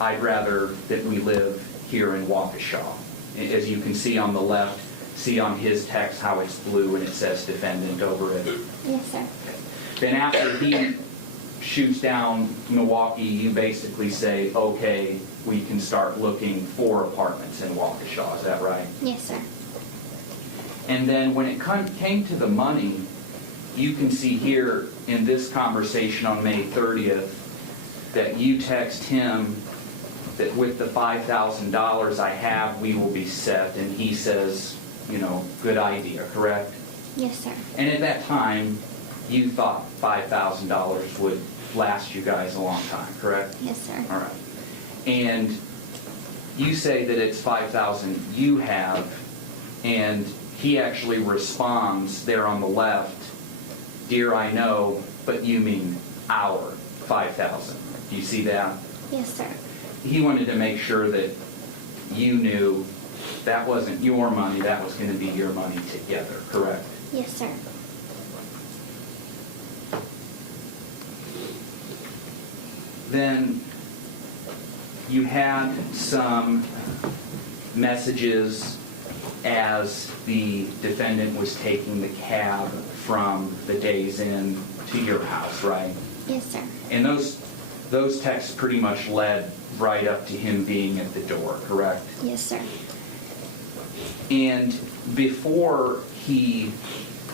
I'd rather that we live here in Waukesha. As you can see on the left, see on his text how it's blue and it says defendant over it. Yes, sir. Then after he shoots down Milwaukee, you basically say, okay, we can start looking for apartments in Waukesha. Is that right? Yes, sir. And then when it came to the money, you can see here in this conversation on May 30th that you text him that with the $5,000 I have, we will be set. And he says, good idea, correct? Yes, sir. And at that time, you thought $5,000 would last you guys a long time, correct? Yes, sir. All right. And you say that it's $5,000 you have, and he actually responds there on the left, dear, I know, but you mean our $5,000. Do you see that? Yes, sir. He wanted to make sure that you knew that wasn't your money, that was going to be your money together, correct? Yes, sir. Then you had some messages as the defendant was taking the cab from the Days Inn to your house, right? Yes, sir. And those texts pretty much led right up to him being at the door, correct? Yes, sir. And before he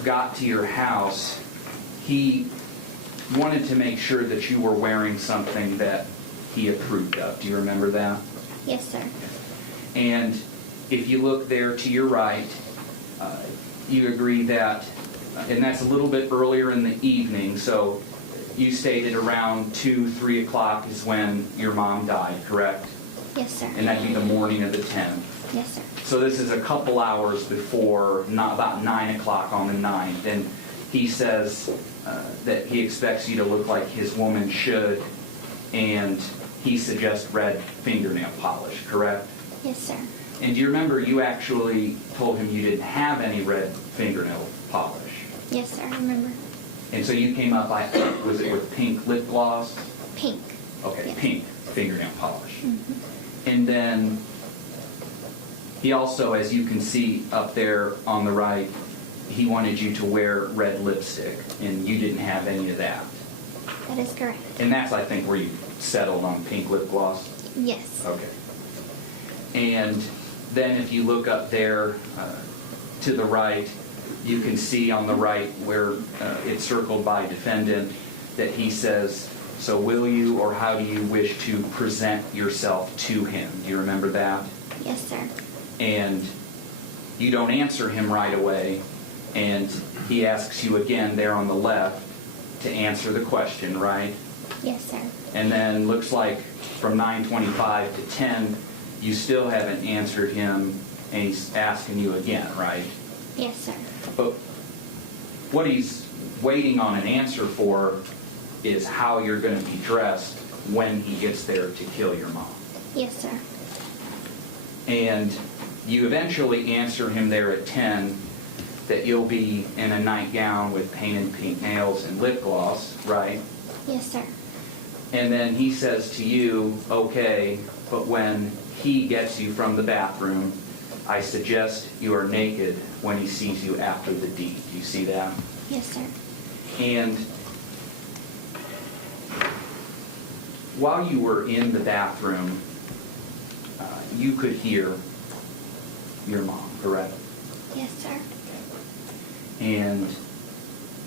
got to your house, he wanted to make sure that you were wearing something that he approved of. Do you remember that? Yes, sir. And if you look there to your right, you agree that, and that's a little bit earlier in the evening, so you stated around 2, 3 o'clock is when your mom died, correct? Yes, sir. And that'd be the morning of the 10th. Yes, sir. So this is a couple hours before, not about 9 o'clock on the 9th, and he says that he expects you to look like his woman should, and he suggests red fingernail polish, correct? Yes, sir. And do you remember you actually told him you didn't have any red fingernail polish? Yes, sir. I remember. And so you came up, was it with pink lip gloss? Pink. Okay, Yes. pink fingernail polish. Mm-hmm. And then he also, as you can see up there on the right, he wanted you to wear red lipstick, and you didn't have any of that. That is correct. And that's, I think, where you settled on pink lip gloss? Yes. Okay. And then if you look up there to the right, you can see on the right where it's circled by defendant that he says, so will you or how do you wish to present yourself to him? Do you remember that? Yes, sir. And you don't answer him right away, and he asks you again there on the left to answer the question, right? Yes, sir. And then looks like from 9:25 to 10, you still haven't answered him, and he's asking you again, right? Yes, sir. But what he's waiting on an answer for is how you're going to be dressed when he gets there to kill your mom. Yes, sir. And you eventually answer him there at 10 that you'll be in a nightgown with painted pink nails and lip gloss, right? Yes, sir. And then he says to you, okay, but when he gets you from the bathroom, I suggest you are naked when he sees you after the deed. Do you see that? Yes, sir. And while you were in the bathroom, you could hear your mom, correct? Yes, sir. And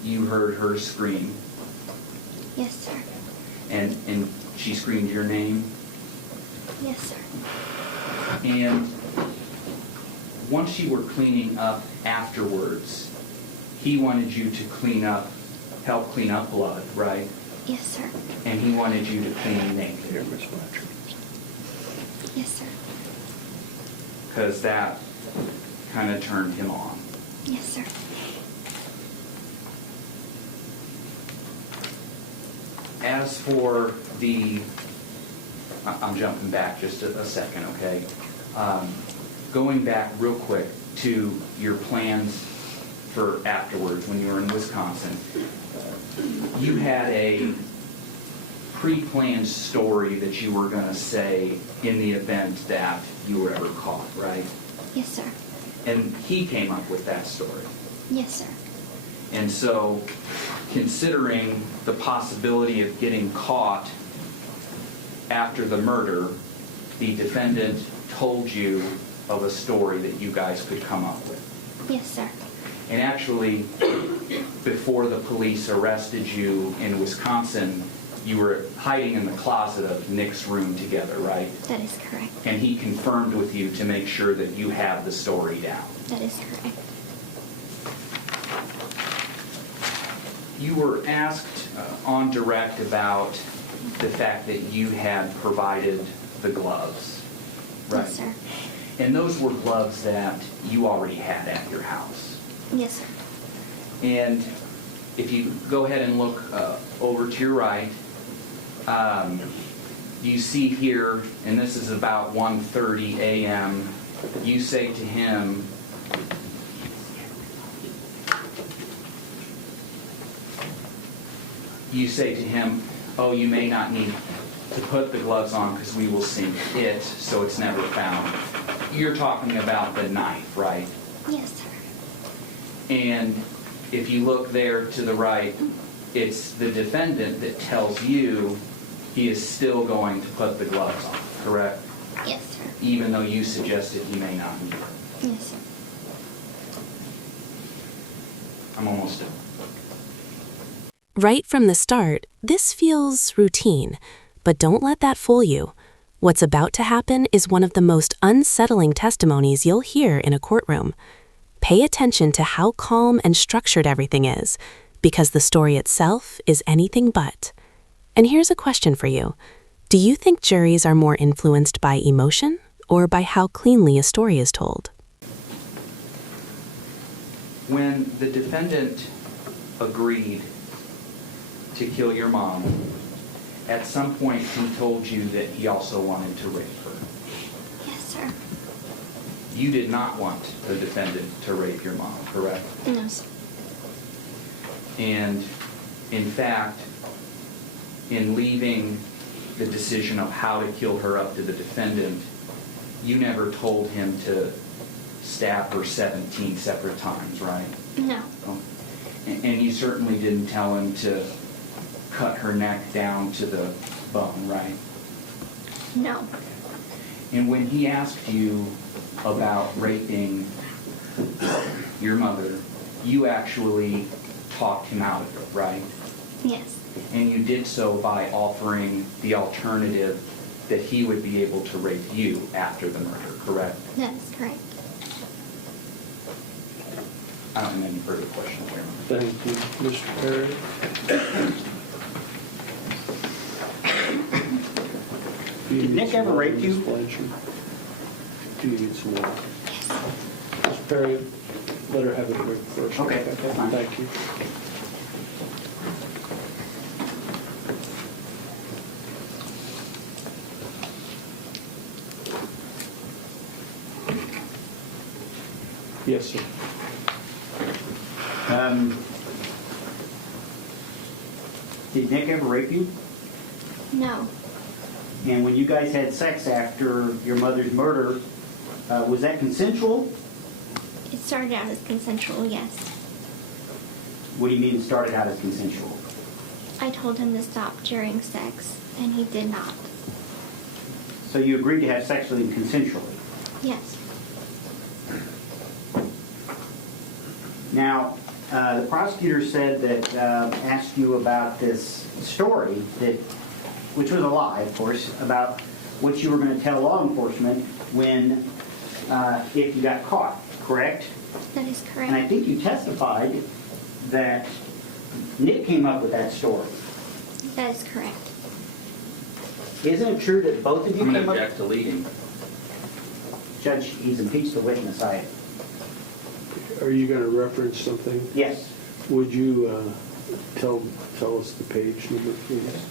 you heard her scream, Yes, sir. and she screamed your name. Yes, sir. And once you were cleaning up afterwards, he wanted you to help clean up blood, right? Yes, sir. And he wanted you to clean naked, Yes, sir. because that kind of turned him on. Yes, sir. As for I'm jumping back just a second, okay? Going back real quick to your plans for afterwards when you were in Wisconsin, you had a pre-planned story that you were going to say in the event that you were ever caught, right? Yes, sir. And he came up with that story. Yes, sir. And so, considering the possibility of getting caught after the murder, the defendant told you of a story that you guys could come up with. Yes, sir. And actually, before the police arrested you in Wisconsin, you were hiding in the closet of Nick's room together, right? That is correct. And he confirmed with you to make sure that you have the story down. That is correct. You were asked on direct about the fact that you had provided the gloves, right? Yes, sir. And those were gloves that you already had at your house. Yes, sir. And if you go ahead and look over to your right, you see here, and this is about 1:30 a.m., you say to him, oh, you may not need to put the gloves on because we will sink it so it's never found. You're talking about the knife, right? Yes, sir. And if you look there to the right, it's the defendant that tells you he is still going to put the gloves on, correct? Yes, sir. Even though you suggested he may not need it. Yes, sir. I'm almost done. Right from the start, this feels routine, but don't let that fool you. What's about to happen is one of the most unsettling testimonies you'll hear in a courtroom. Pay attention to how calm and structured everything is, because the story itself is anything but. And here's a question for you. Do you think juries are more influenced by emotion or by how cleanly a story is told? When the defendant agreed to kill your mom, at some point he told you that he also wanted to rape her. Yes, sir. You did not want the defendant to rape your mom, correct? No, sir. And in fact, in leaving the decision of how to kill her up to the defendant, you never told him to stab her 17 separate times, right? No. Oh. And you certainly didn't tell him to cut her neck down to the bone, right? No. And when he asked you about raping your mother, you actually talked him out of it, right? Yes. And you did so by offering the alternative that he would be able to rape you after the murder, correct? That's correct. I don't have any further questions here. Thank you, Mr. Perry. Did Nick ever rape you? Do you need some water? Mr. Perry, let her have a drink first. Okay, that's fine. Thank you. Yes, sir. Did Nick ever rape you? No. And when you guys had sex after your mother's murder, was that consensual? It started out as consensual, yes. What do you mean it started out as consensual? I told him to stop during sex, and he did not. So you agreed to have sex with him consensually? Yes. Now, the prosecutor said that, asked you about this story, that, which was a lie, of course, about what you were going to tell law enforcement when, if you got caught, correct? That is correct. And I think you testified that Nick came up with that story. That is correct. Isn't it true that both of you I'm going came to up? object to leading. Judge, he's impeached the witness. Are you going to reference something? Yes. Would you tell us the page number, please,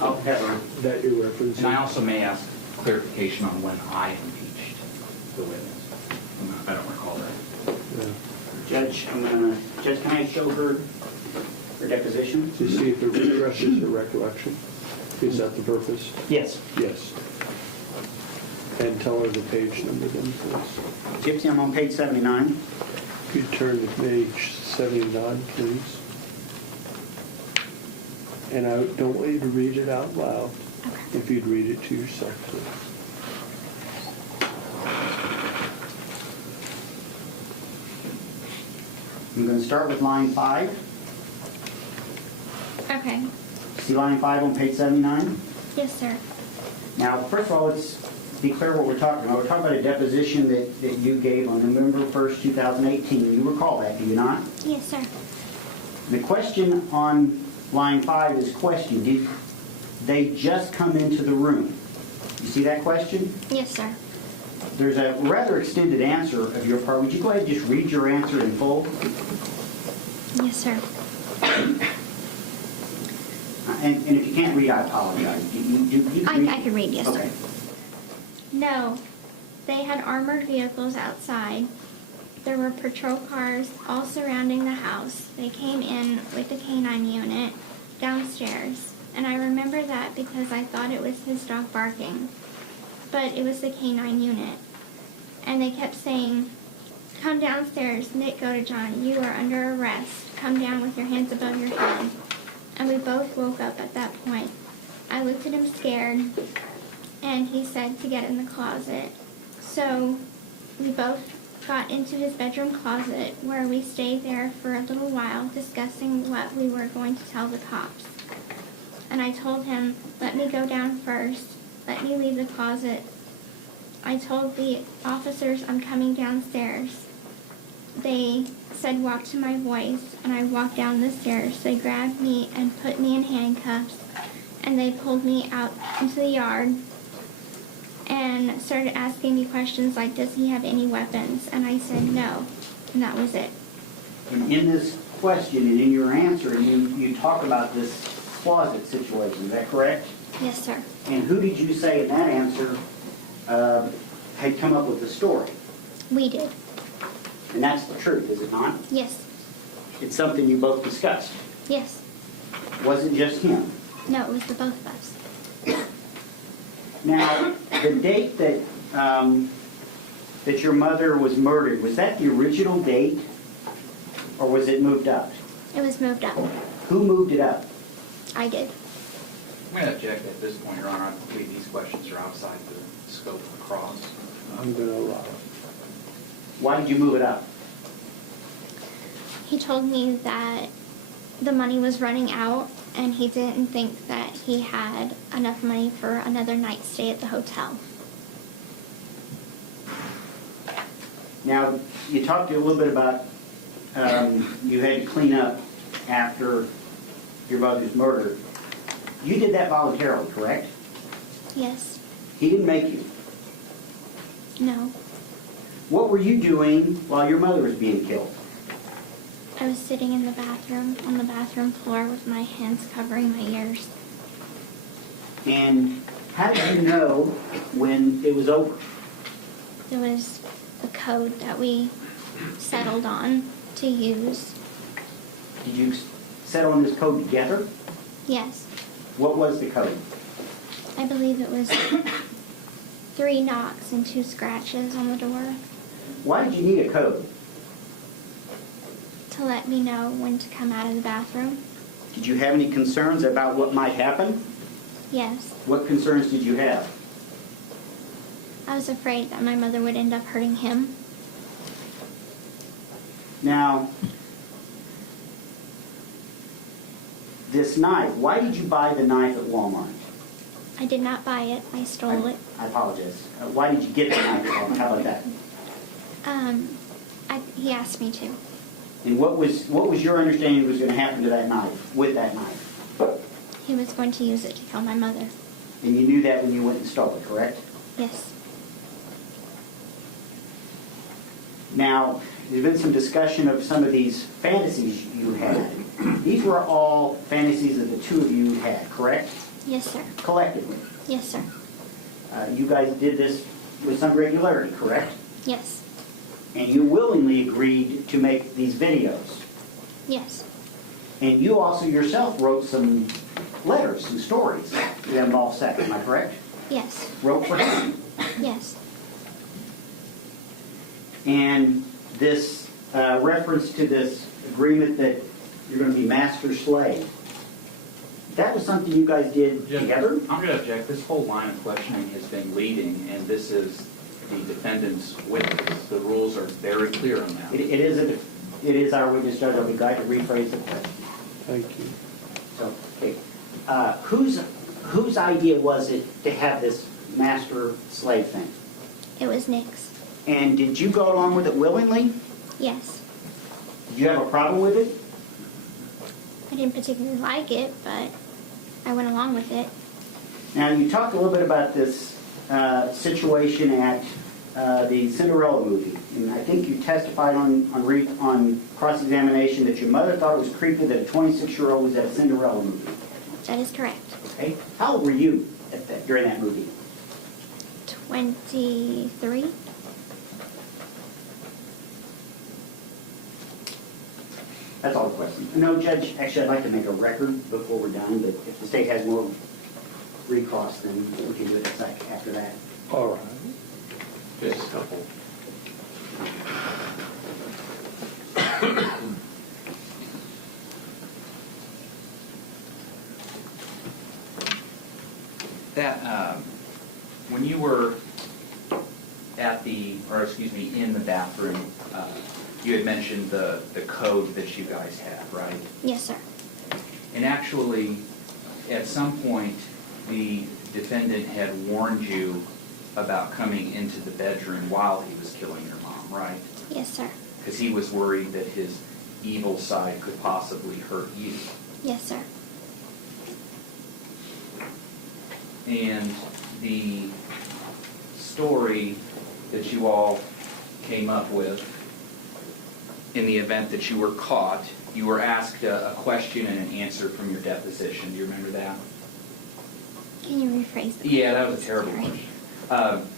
I'll have her. that you're referencing? And I also may ask clarification on when I impeached the witness. I don't recall that. Yeah. Judge, Judge, can I show her her deposition? To see if it refreshes her recollection. Is that the purpose? Yes. Yes. And tell her the page number then, please. Gypsy, I'm on page 79. Could you turn to page 79, please? And I don't want you to read it out loud. Okay. If you'd read it to yourself, please. I'm going to start with line 5. Okay. See line 5 on page 79? Yes, sir. Now, first of all, let's be clear what we're talking about. We're talking about a deposition that you gave on November 1st, 2018. You recall that, do you not? Yes, sir. The question on line 5 is question. Did they just come into the room? You see that question? Yes, sir. There's a rather extended answer of your part. Would you go ahead and just read your answer in full? Yes, sir. And if you can't read, I apologize. You can read. I can read, yes, Okay. sir. No. They had armored vehicles outside. There were patrol cars all surrounding the house. They came in with the canine unit downstairs. And I remember that because I thought it was his dog barking. But it was the canine unit. And they kept saying, "Come downstairs, Nick, go to John. You are under arrest. Come down with your hands above your head." And we both woke up at that point. I looked at him scared, and he said to get in the closet. So we both got into his bedroom closet where we stayed there for a little while discussing what we were going to tell the cops. And I told him, let me go down first, let me leave the closet. I told the officers I'm coming downstairs. They said walk to my voice, and I walked down the stairs. They grabbed me and put me in handcuffs, and they pulled me out into the yard and started asking me questions like, does he have any weapons? And I said no, and that was it. And in this question and in your answer, you talk about this closet situation, is that correct? Yes, sir. And who did you say in that answer had come up with the story? We did. And that's the truth, is it not? Yes. It's something you both discussed. Yes. Wasn't just him. No, it was the both of us. Now, the date that that your mother was murdered, was that the original date, or was it moved up? It was moved up. Who moved it up? I did. I'm going to object at this point, Your Honor. I believe these questions are outside the scope of the cross. I'm going to allow it. Why did you move it up? He told me that the money was running out and he didn't think that he had enough money for another night's stay at the hotel. Now, you talked a little bit about you had to clean up after your mother's murder. You did that voluntarily, correct? Yes. He didn't make you. No. What were you doing while your mother was being killed? I was sitting in the bathroom, on the bathroom floor with my hands covering my ears. And how did you know when it was over? It was the code that we settled on to use. Did you settle on this code together? Yes. What was the code? I believe it was 3 knocks and 2 scratches on the door Why did you need a code? to let me know when to come out of the bathroom. Did you have any concerns about what might happen? Yes. What concerns did you have? I was afraid that my mother would end up hurting him. Now, this knife, why did you buy the knife at Walmart? I did not buy it. I stole it. I apologize. Why did you get the knife at Walmart? How about that? He asked me to. And what was your understanding was going to happen to that knife, with that knife? He was going to use it to kill my mother. And you knew that when you went and stole it, correct? Yes. Now, there's been some discussion of some of these fantasies you had. These were all fantasies that the two of you had, correct? Yes, sir. Collectively. Yes, sir. You guys did this with some regularity, correct? Yes. And you willingly agreed to make these videos. Yes. And you also yourself wrote some letters, some stories that involve sex, am I correct? Yes. Wrote for him. Yes. And this reference to this agreement that you're going to be master-slave, that was something you guys did together? I'm going to object. This whole line of questioning has been leading, and this is the defendant's witness. The rules are very clear on that. It is our witness, Judge. I'll be glad to rephrase the question. Thank you. So, okay. Whose idea was it to have this master-slave thing? It was Nick's. And did you go along with it willingly? Yes. Did you have a problem with it? I didn't particularly like it, but I went along with it. Now, you talked a little bit about this situation at the Cinderella movie. And I think you testified on cross-examination that your mother thought it was creepy that a 26-year-old was at a Cinderella movie. That is correct. Okay. How old were you during that movie? 23. That's all the questions. No, Judge, actually, I'd like to make a record before we're done, but if the state has more recross, then we can do it after that. All right. Just a couple. That, when you were in the bathroom, you had mentioned the code that you guys had, right? Yes, sir. And actually, at some point, the defendant had warned you about coming into the bedroom while he was killing your mom, right? Yes, sir. Because he was worried that his evil side could possibly hurt you. Yes, sir. And the story that you all came up with, in the event that you were caught, you were asked a question and an answer from your deposition. Do you remember that? Can you rephrase that? Yeah, that was a terrible Sorry. question.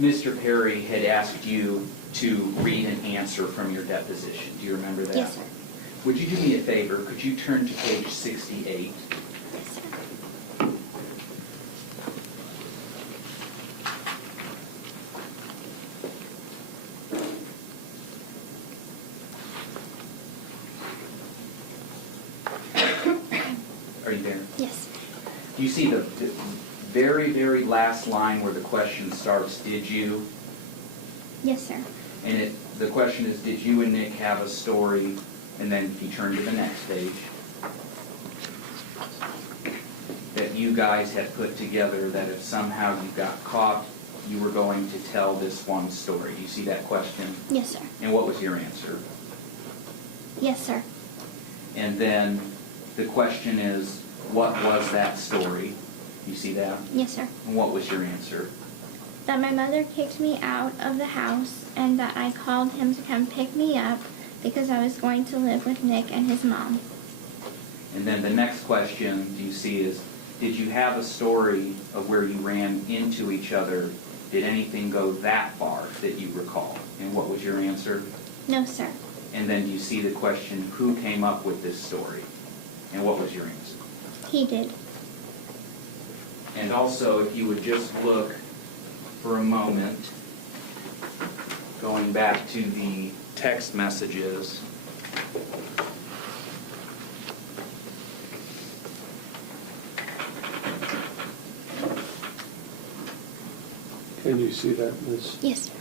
Mr. Perry had asked you to read an answer from your deposition. Do you remember that? Yes, sir. Would you do me a favor? Could you turn to page 68? Yes, sir. Are you there? Yes. You see the very, very last line where the question starts, did you? Yes, sir. And the question is, did you and Nick have a story? And then if you turn to the next page, that you guys had put together that if somehow you got caught, you were going to tell this one story. Do you see that question? Yes, sir. And what was your answer? Yes, sir. And then the question is, what was that story? You see that? Yes, sir. And what was your answer? That my mother kicked me out of the house and that I called him to come pick me up because I was going to live with Nick and his mom. And then the next question you see is, did you have a story of where you ran into each other? Did anything go that far that you recall? And what was your answer? No, sir. And then you see the question, who came up with this story? And what was your answer? He did. And also, if you would just look for a moment, going back to the text messages. Can you see that, Ms.? Yes, sir.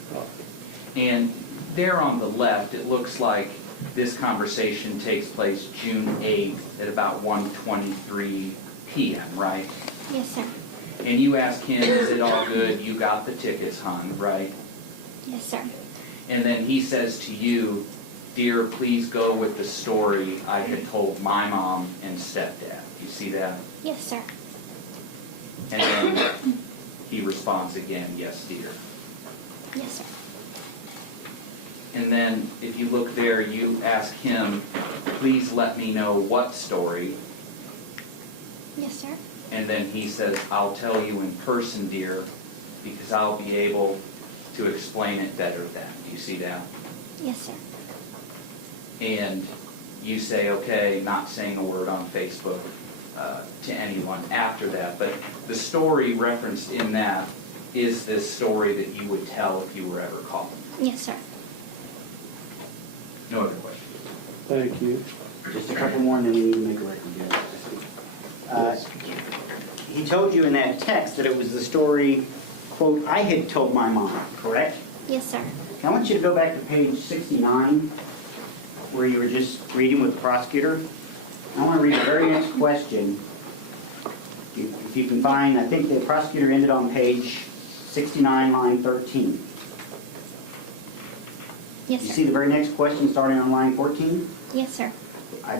And there on the left, it looks like this conversation takes place June 8th at about 1:23 p.m., right? Yes, sir. And you ask him, is it all good? You got the tickets, hon, right? Yes, sir. And then he says to you, dear, please go with the story I had told my mom and stepdad. You see that? Yes, sir. And then he responds again, yes, dear. Yes, sir. And then if you look there, you ask him, please let me know what story. Yes, sir. And then he says, I'll tell you in person, dear, because I'll be able to explain it better then. Do you see that? Yes, sir. And you say, okay, not saying a word on Facebook to anyone after that. But the story referenced in that is this story that you would tell if you were ever caught. Yes, sir. No other questions? Thank you. Just a couple more, and then we need to make a record. He told you in that text that it was the story, quote, I had told my mom, correct? Yes, sir. Now, I want you to go back to page 69, where you were just reading with the prosecutor. I want to read the very next question. If you can find, I think the prosecutor ended on page 69, line 13. Yes, You sir. see the very next question starting on line 14? Yes, sir.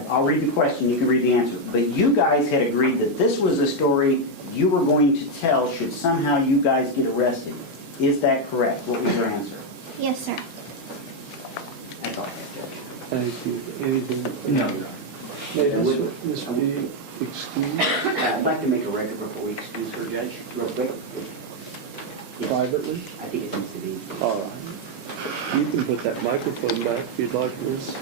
I'll read the question, you can read the answer. But you guys had agreed that this was a story you were going to tell should somehow you guys get arrested. Is that correct? What was your answer? Yes, sir. That's all I have, Judge. Thank you. Anything? No, Your Honor. May this be excused I'd like to make a record before we excuse her, Judge, real quick. Yes. privately? I think it needs to be. All right. You can put that microphone back if you'd like, Miss.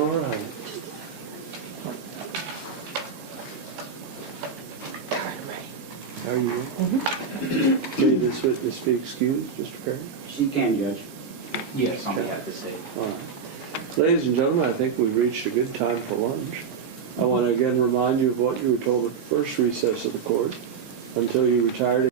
All right. How are you? May this witness be excused, Mr. Perry? She can, Judge. Yes, on behalf of the state. All right. Ladies and gentlemen, I think we've reached a good time for lunch. I want to again remind you of what you were told at the first recess of the court. Until you retired